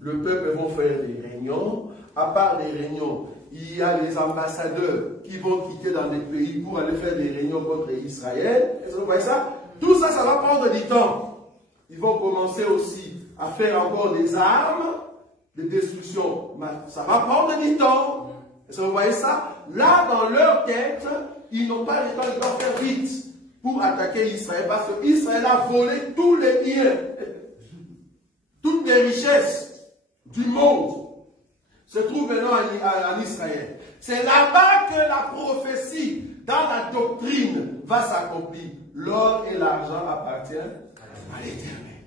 Le peuple va faire des réunions. À part les réunions, il y a les ambassadeurs qui vont quitter dans des pays pour aller faire des réunions contre Israël. Est-ce que vous voyez ça? Tout ça, ça va prendre du temps. Ils vont commencer aussi à faire encore des armes de destruction. Ça va prendre du temps. Est-ce que vous voyez ça? Là, dans leur tête, ils n'ont pas le temps, ils doivent faire vite pour attaquer Israël. Parce qu'Israël a volé tous les biens, toutes les richesses du monde se trouvent maintenant en Israël. C'est là-bas que la prophétie, dans la doctrine, va s'accomplir. L'or et l'argent appartiennent à l'Éternel.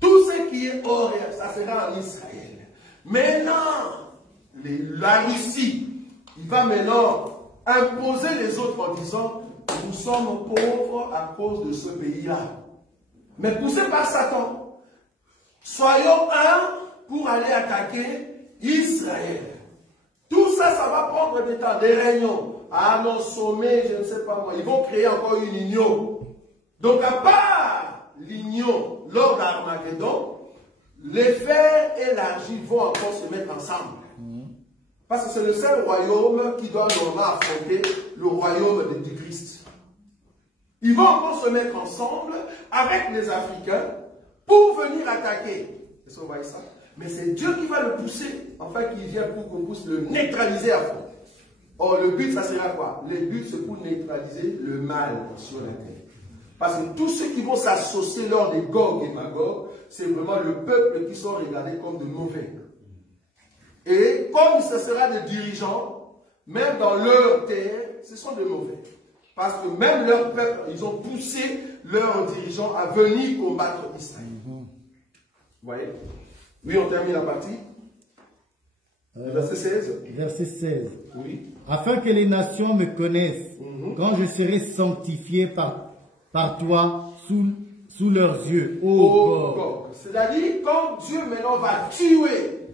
Tout ce qui est or, ça sera en Israël. Maintenant, la Russie, il va maintenant imposer les autres en disant, nous sommes pauvres à cause de ce pays-là. Mais poussés par Satan, soyons un pour aller attaquer Israël. Tout ça, ça va prendre des temps, des réunions. À nos sommets, je ne sais pas moi, ils vont créer encore une union. Donc à part l'union lors d'Armageddon, les fers et l'argile vont encore se mettre ensemble. Parce que c'est le seul royaume qui doit normalement affronter le royaume du Christ. Ils vont encore se mettre ensemble avec les Africains pour venir attaquer. Est-ce que vous voyez ça? Mais c'est Dieu qui va le pousser, enfin qui vient pour qu'on puisse le neutraliser à fond. Or, le but, ça sera quoi? Le but, c'est pour neutraliser le mal sur la terre. Parce que tous ceux qui vont s'associer lors des Gog et Magog, c'est vraiment le peuple qui sont regardés comme de mauvais. Et comme ce sera des dirigeants, même dans leur terre, ce sont des mauvais. Parce que même leur peuple, ils ont poussé leurs dirigeants à venir combattre Israël. Vous voyez? Oui, on termine la partie. Verset 16. Verset 16. Oui. Afin que les nations me connaissent, quand je serai sanctifié par toi sous leurs yeux. C'est-à-dire, quand Dieu maintenant va tuer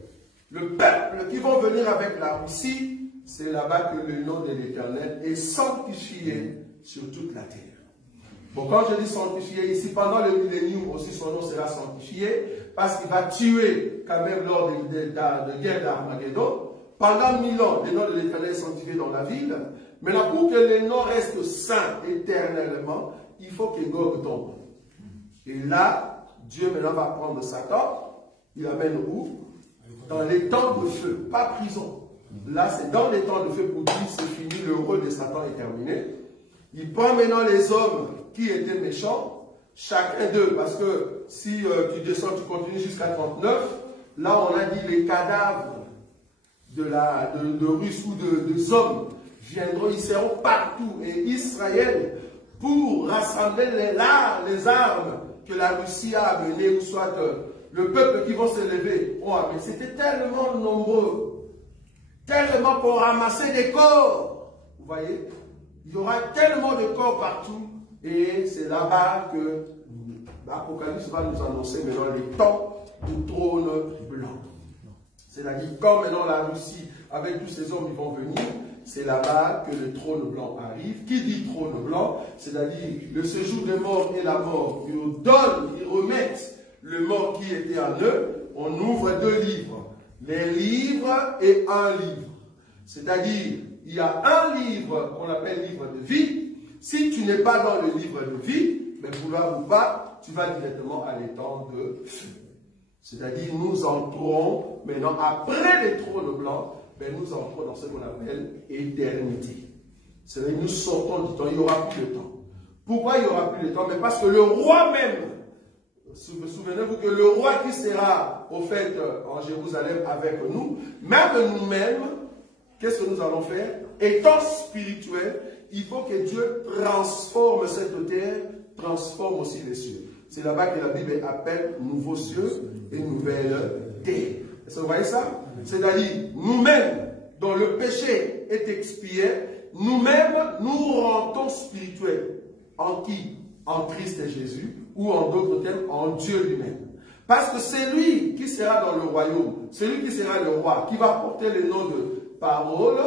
le peuple qui vont venir avec la Russie, c'est là-bas que le nom de l'Éternel est sanctifié sur toute la terre. Bon, quand je dis sanctifié ici, pendant le millénium aussi, son nom sera sanctifié, parce qu'il va tuer quand même lors de guerre d'Armageddon. Pendant 1000 ans, le nom de l'Éternel est sanctifié dans la ville. Maintenant, pour que le nom reste saint éternellement, il faut que Gog tombe. Et là, Dieu maintenant va prendre Satan, il amène où? Dans les temps de feu, pas prison. Là, c'est dans les temps de feu pour dire c'est fini, le rôle de Satan est terminé. Il prend maintenant les hommes qui étaient méchants, chacun d'eux, parce que si tu descends, tu continues jusqu'à 39, là on a dit les cadavres de Russes ou de hommes viendront, ils seront partout. Et Israël, pour rassembler les armes que la Russie a amenées, ou soit le peuple qui va se lever, ont amené. C'était tellement nombreux, tellement qu'on ramassait des corps. Vous voyez, il y aura tellement de corps partout. Et c'est là-bas que l'Apocalypse va nous annoncer maintenant les temps du trône blanc. C'est-à-dire, quand maintenant la Russie, avec tous ces hommes, ils vont venir, c'est là-bas que le trône blanc arrive. Qui dit trône blanc? C'est-à-dire, le séjour des morts et la mort, ils nous donnent, ils remettent le mort qui était en eux. On ouvre 2 livres, les livres et un livre. C'est-à-dire, il y a un livre qu'on appelle livre de vie. Si tu n'es pas dans le livre de vie, mais vouloir ou pas, tu vas directement à l'étang de feu. C'est-à-dire, nous entrons maintenant, après les trônes blancs, ben nous entrons dans ce qu'on appelle éternité. C'est-à-dire, nous sortons du temps, il n'y aura plus de temps. Pourquoi il n'y aura plus de temps? Mais parce que le roi même, souvenez-vous que le roi qui sera, au fait, en Jérusalem avec nous, même nous-mêmes, qu'est-ce que nous allons faire? Étant spirituels, il faut que Dieu transforme cette terre, transforme aussi les cieux. C'est là-bas que la Bible appelle nouveaux cieux et nouvelle terre. Est-ce que vous voyez ça? C'est-à-dire, nous-mêmes, dont le péché est expié, nous-mêmes, nous rentrons spirituels. En qui? En Christ et Jésus, ou en d'autres termes, en Dieu lui-même. Parce que c'est lui qui sera dans le royaume, c'est lui qui sera le roi, qui va porter le nom de parole,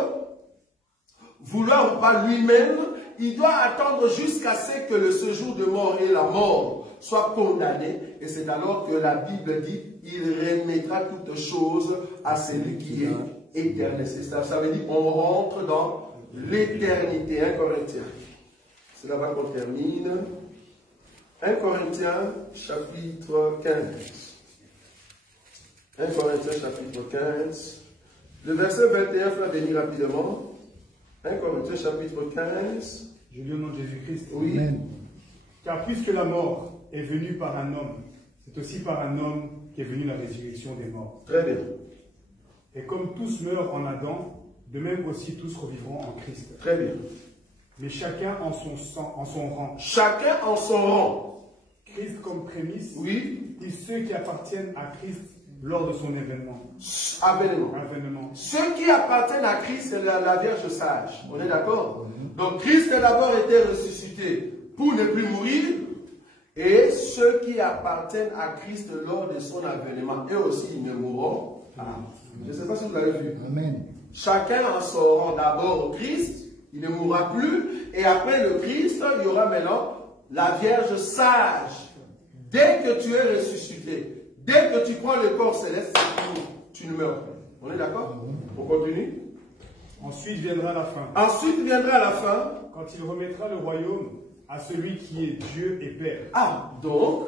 vouloir ou pas lui-même, il doit attendre jusqu'à ce que le séjour de mort et la mort soient condamnés. Et c'est alors que la Bible dit, il remettra toutes choses à celui qui est éternel. Ça veut dire qu'on rentre dans l'éternité. 1 Corinthiens. C'est là-bas qu'on termine. 1 Corinthiens, chapitre 15. 1 Corinthiens, chapitre 15. Le verset 21, frère Denis, rapidement. 1 Corinthiens, chapitre 15. Je lis au nom de Jésus-Christ. Oui. Car puisque la mort est venue par un homme, c'est aussi par un homme qu'est venue la résurrection des morts. Très bien. Et comme tous meurent en Adam, de même aussi tous revivront en Christ. Très bien. Mais chacun en son rang. Chacun en son rang. Christ comme prémisse. Oui. Et ceux qui appartiennent à Christ lors de son événement. Avènement. Ceux qui appartiennent à Christ, c'est la Vierge sage. On est d'accord? Donc Christ a d'abord été ressuscité pour ne plus mourir. Et ceux qui appartiennent à Christ lors de son avènement, eux aussi, ils ne mourront pas. Je ne sais pas si vous l'avez vu. Amen. Chacun en son rang d'abord au Christ, il ne mourra plus. Et après le Christ, il y aura maintenant la Vierge sage. Dès que tu es ressuscité, dès que tu prends le corps céleste, tu ne meurs plus. On est d'accord? On continue. Ensuite viendra la fin. Ensuite viendra la fin. Quand il remettra le royaume à celui qui est Dieu et Père. Ah, donc,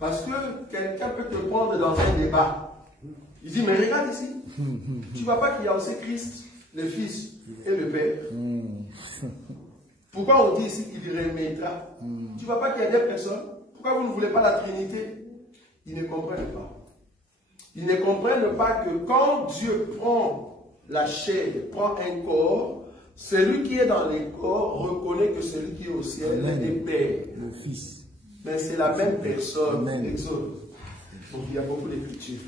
parce que quelqu'un peut te prendre dans un débat. Il dit, mais regarde ici. Tu ne vois pas qu'il y a aussi Christ, le Fils et le Père. Pourquoi on dit ici qu'il remettra? Tu ne vois pas qu'il y a des personnes. Pourquoi vous ne voulez pas la Trinité? Ils ne comprennent pas. Ils ne comprennent pas que quand Dieu prend la chair, prend un corps, celui qui est dans les corps reconnaît que celui qui est au ciel est Père. Le Fils. Mais c'est la même personne. Amen. Exode. Donc il y a beaucoup d'écritures.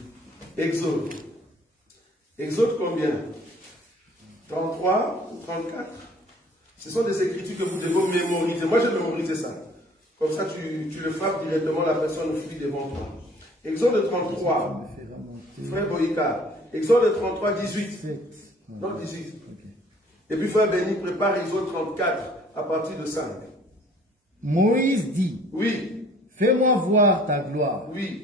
Exode. Exode combien? 33 ou 34? Ce sont des écritures que vous devez mémoriser. Moi, j'ai mémorisé ça. Comme ça, tu le frappes directement, la personne fuit devant toi. Exode 33. Frère Boïka. Exode 33, 18. Non, 18. Et puis, frère Béni prépare Exode 34 à partir de 5. Moïse dit, Oui. fais-moi voir ta gloire. Oui.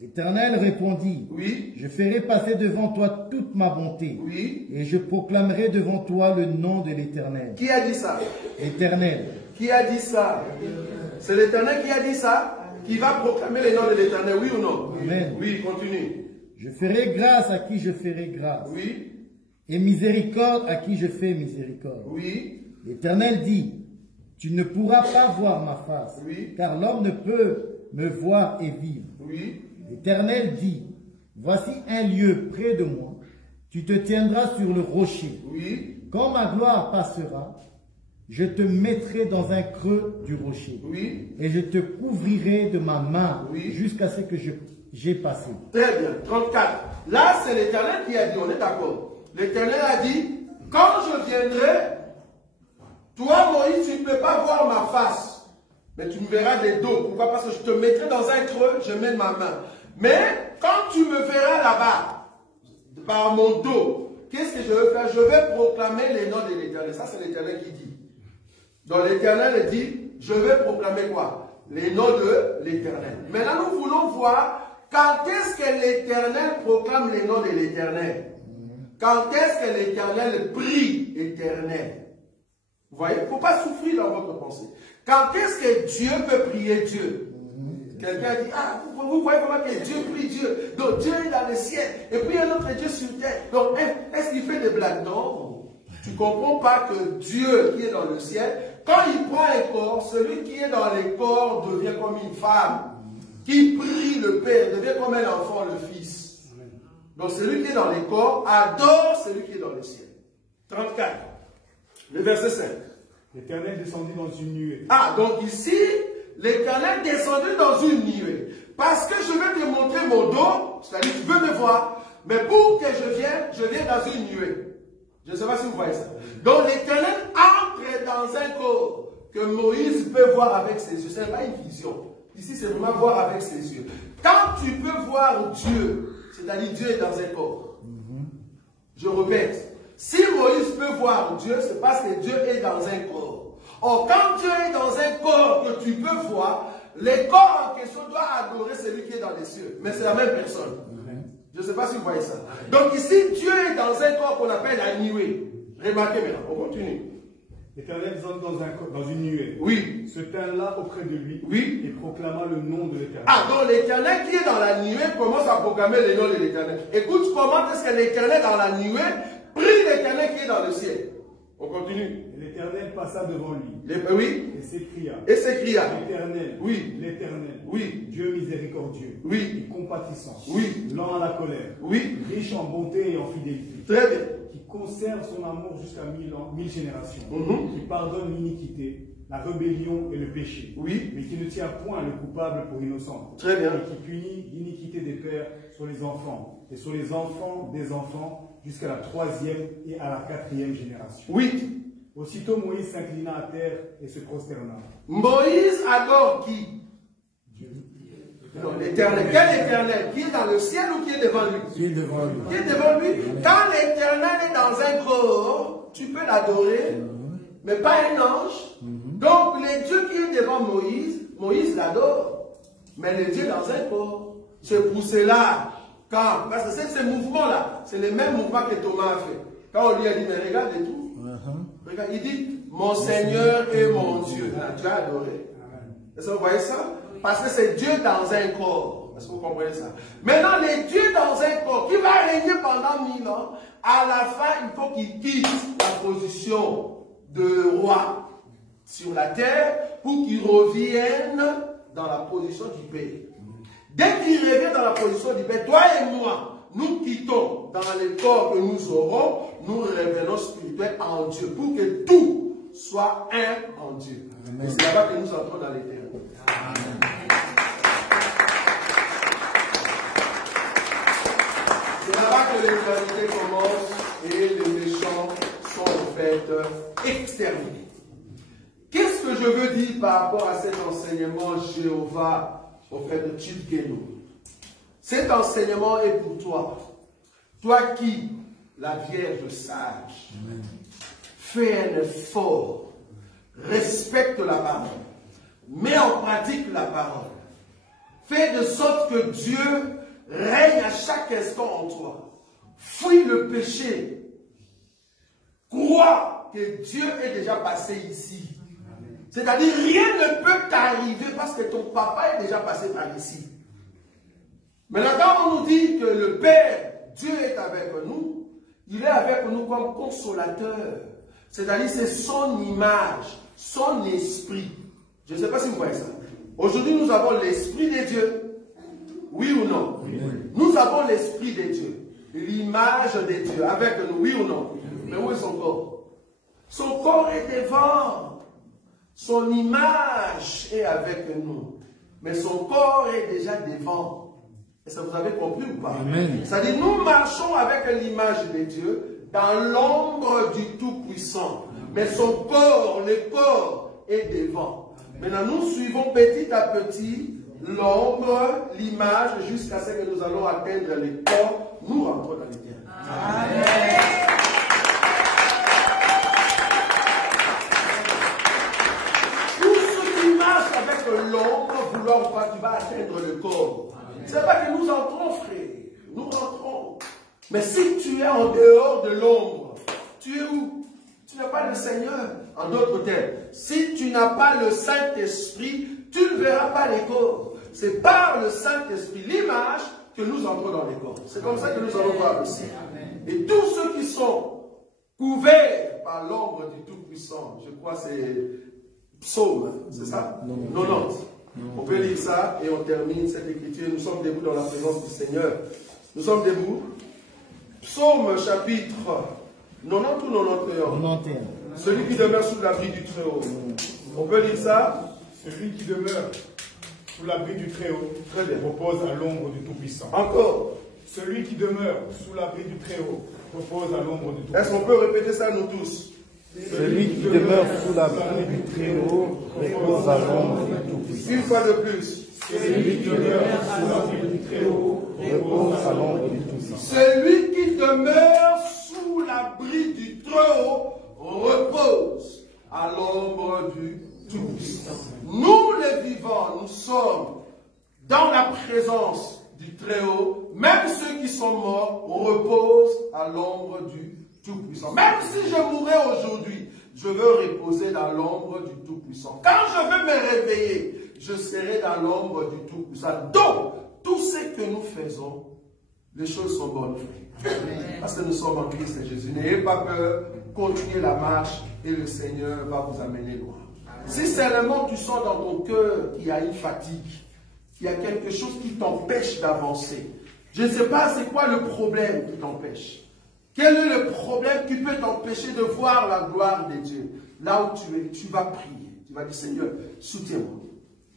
L'Éternel répondit, Oui. je ferai passer devant toi toute ma bonté. Oui. Et je proclamerai devant toi le nom de l'Éternel. Qui a dit ça? Éternel. Qui a dit ça? C'est l'Éternel qui a dit ça? Qui va proclamer le nom de l'Éternel, oui ou non? Amen. Oui, continue. Je ferai grâce à qui je ferai grâce. Oui. Et miséricorde à qui je fais miséricorde. Oui. L'Éternel dit, tu ne pourras pas voir ma face, Oui. car l'homme ne peut me voir et vivre. Oui. L'Éternel dit, voici un lieu près de moi, tu te tiendras sur le rocher. Oui. Quand ma gloire passera, je te mettrai dans un creux du rocher. Oui. Et je te couvrirai de ma main oui. jusqu'à ce que j'ai passé. Très bien. 34. Là, c'est l'Éternel qui a dit, on est d'accord. L'Éternel a dit, quand je viendrai, toi, Moïse, tu ne peux pas voir ma face, mais tu me verras des dos. Pourquoi? Parce que je te mettrai dans un creux, je mets ma main. Mais quand tu me verras là-bas, par mon dos, qu'est-ce que je vais faire? Je vais proclamer les noms de l'Éternel. Ça, c'est l'Éternel qui dit. Donc l'Éternel dit, je vais proclamer quoi? Les noms de l'Éternel. Maintenant, nous voulons voir quand est-ce que l'Éternel proclame les noms de l'Éternel. Quand est-ce que l'Éternel prie l'Éternel? Vous voyez, il ne faut pas souffrir dans votre pensée. Quand est-ce que Dieu peut prier Dieu? Quelqu'un dit, ah, vous voyez comment que Dieu prie Dieu. Donc Dieu est dans le ciel. Et puis un autre Dieu sur terre. Donc est-ce qu'il fait des blagues? Non. Tu ne comprends pas que Dieu qui est dans le ciel, quand il prend un corps, celui qui est dans les corps devient comme une femme. Qui prie le Père, devient comme un enfant, le Fils. Donc celui qui est dans les corps adore celui qui est dans le ciel. 34. Le verset 5. L'Éternel descendit dans une nuée. Ah, donc ici, l'Éternel descendit dans une nuée. Parce que je vais te montrer mon dos, c'est-à-dire tu veux me voir, mais pour que je viens dans une nuée. Je ne sais pas si vous voyez ça. Donc l'Éternel entre dans un corps que Moïse peut voir avec ses yeux. Ce n'est pas une vision. Ici, c'est vraiment voir avec ses yeux. Quand tu peux voir Dieu, c'est-à-dire Dieu est dans un corps. Je répète. Si Moïse peut voir Dieu, c'est parce que Dieu est dans un corps. Or, quand Dieu est dans un corps que tu peux voir, le corps en question doit adorer celui qui est dans les cieux. Mais c'est la même personne. Je ne sais pas si vous voyez ça. Donc ici, Dieu est dans un corps qu'on appelle la nuée. Remarquez maintenant, on continue. L'Éternel descendit dans une nuée. Oui. Se tint là auprès de lui. Oui. Et proclama le nom de l'Éternel. Ah, donc l'Éternel qui est dans la nuée commence à proclamer le nom de l'Éternel. Écoute comment est-ce que l'Éternel dans la nuée prie l'Éternel qui est dans le ciel. On continue. L'Éternel passa devant lui. Oui. Et s'écria. L'Éternel. Oui. L'Éternel. Oui. Dieu miséricordieux. Oui. Et compatissant. Oui. Lent à la colère. Oui. Riche en bonté et en fidélité. Très bien. Qui conserve son amour jusqu'à 1000 générations. Qui pardonne l'iniquité, la rébellion et le péché. Oui. Mais qui ne tient point le coupable pour innocent. Très bien. Et qui punit l'iniquité des pères sur les enfants et sur les enfants des enfants jusqu'à la 3e et à la 4e génération. Oui. Aussitôt Moïse s'inclina à terre et se prosterna. Moïse adore qui? L'Éternel. Quel Éternel? Qui est dans le ciel ou qui est devant lui? Qui est devant lui. Qui est devant lui? Quand l'Éternel est dans un corps, tu peux l'adorer, mais pas un ange. Donc le Dieu qui est devant Moïse, Moïse l'adore. Mais le Dieu dans un corps. C'est pour cela, parce que c'est ce mouvement-là, c'est le même mouvement que Thomas a fait. Quand on lui a dit, mais regarde et tout. Regarde, il dit, mon Seigneur et mon Dieu. Tu as adoré. Est-ce que vous voyez ça? Parce que c'est Dieu dans un corps. Est-ce que vous comprenez ça? Maintenant, les dieux dans un corps qui va régner pendant 1000 ans, à la fin, il faut qu'il quitte la position de roi sur la terre pour qu'il revienne dans la position du Père. Dès qu'il revient dans la position du Père, toi et moi, nous quittons dans les corps que nous aurons, nous revenons spirituels en Dieu pour que tout soit un en Dieu. C'est là-bas que nous entrons dans l'éternité. C'est là-bas que l'éternité commence et les méchants sont en fait exterminés. Qu'est-ce que je veux dire par rapport à cet enseignement Jéhovah au fait de Tzidkenu? Cet enseignement est pour toi. Toi qui, la Vierge sage, fais un effort, respecte la parole, mets en pratique la parole, fais de sorte que Dieu règne à chaque instant en toi. Fuis le péché. Crois que Dieu est déjà passé ici. C'est-à-dire, rien ne peut t'arriver parce que ton papa est déjà passé par ici. Maintenant, quand on nous dit que le Père, Dieu est avec nous, il est avec nous comme consolateur. C'est-à-dire, c'est son image, son esprit. Je ne sais pas si vous voyez ça. Aujourd'hui, nous avons l'esprit de Dieu. Oui ou non? Oui. Nous avons l'esprit de Dieu. l'image de Dieu avec nous, oui ou non? Mais où est son corps? Son corps est devant. Son image est avec nous. Mais son corps est déjà devant. Et ça, vous avez compris ou pas? C'est-à-dire, nous marchons avec l'image de Dieu dans l'ombre du Tout-Puissant. Mais son corps, le corps, est devant. Maintenant, nous suivons petit à petit l'ombre, l'image, jusqu'à ce que nous allons atteindre le corps. Nous rentrons dans l'éternité. Amen. Tout ce qui marche avec l'ombre, vouloir ou pas, tu vas atteindre le corps. C'est pas que nous entrons, frère. Nous rentrons. Mais si tu es en dehors de l'ombre, tu es où? Tu n'as pas le Seigneur. En d'autres termes, si tu n'as pas le Saint-Esprit, tu ne verras pas les corps. C'est par le Saint-Esprit, l'image, que nous entrons dans les corps. C'est comme ça que nous allons voir aussi. Et tous ceux qui sont couverts par l'ombre du Tout-Puissant, je crois que c'est Psaume, c'est ça? 90. On peut lire ça et on termine cette écriture. Nous sommes debout dans la présence du Seigneur. Nous sommes debout. Psaume chapitre 90 ou 91? Celui qui demeure sous l'abri du Très-Haut. On peut lire ça? Celui qui demeure sous l'abri du Très-Haut repose à l'ombre du Tout-Puissant. Encore. Celui qui demeure sous l'abri du Très-Haut repose à l'ombre du Tout-Puissant. Est-ce qu'on peut répéter ça nous tous? Celui qui demeure sous l'abri du Très-Haut repose à l'ombre du Tout-Puissant. Une fois de plus. Celui qui demeure sous l'abri du Très-Haut repose à l'ombre du Tout-Puissant. Celui qui demeure sous l'abri du Très-Haut repose à l'ombre du Tout-Puissant. Nous les vivants, nous sommes dans la présence du Très-Haut. Même ceux qui sont morts reposent à l'ombre du Tout-Puissant. Même si je mourrais aujourd'hui, je veux reposer dans l'ombre du Tout-Puissant. Quand je veux me réveiller, je serai dans l'ombre du Tout-Puissant. Donc, tout ce que nous faisons, les choses sont bonnes. Parce que nous sommes en Christ et Jésus. N'ayez pas peur, continuez la marche et le Seigneur va vous amener loin. Si seulement tu sens dans ton cœur qu'il y a une fatigue, qu'il y a quelque chose qui t'empêche d'avancer, je ne sais pas c'est quoi le problème qui t'empêche. Quel est le problème qui peut t'empêcher de voir la gloire de Dieu? Là où tu es, tu vas prier. Tu vas dire, Seigneur, soutiens-moi.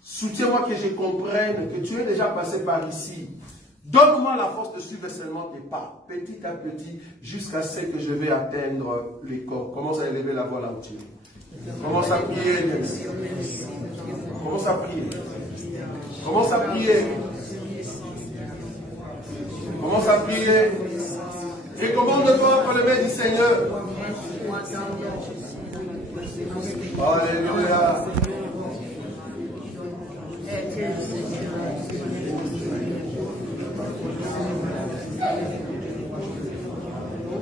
Soutiens-moi que je comprenne que tu es déjà passé par ici. Donne-moi la force de suivre seulement tes pas, petit à petit, jusqu'à ce que je vais atteindre les corps. Commence à élever la voix là où tu es. Commence à prier. Commence à prier. Commence à prier. Commence à prier. Et commande-toi entre les mains du Seigneur. Alléluia.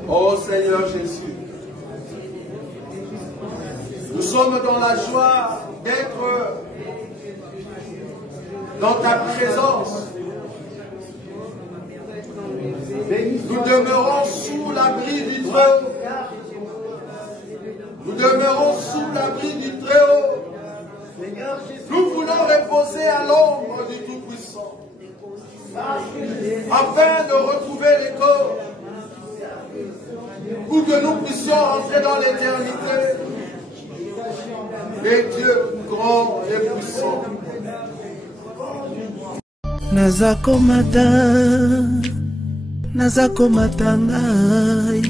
Oh Seigneur Jésus, nous sommes dans la joie d'être dans ta présence. Nous demeurons sous l'abri du Très-Haut. Nous demeurons sous l'abri du Très-Haut. Nous voulons reposer à l'ombre du Tout-Puissant, afin de retrouver les corps, pour que nous puissions entrer dans l'éternité. Et Dieu grand et puissant. Nazakomata ngai,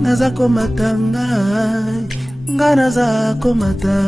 nazakomata ngai, nga nazakomata.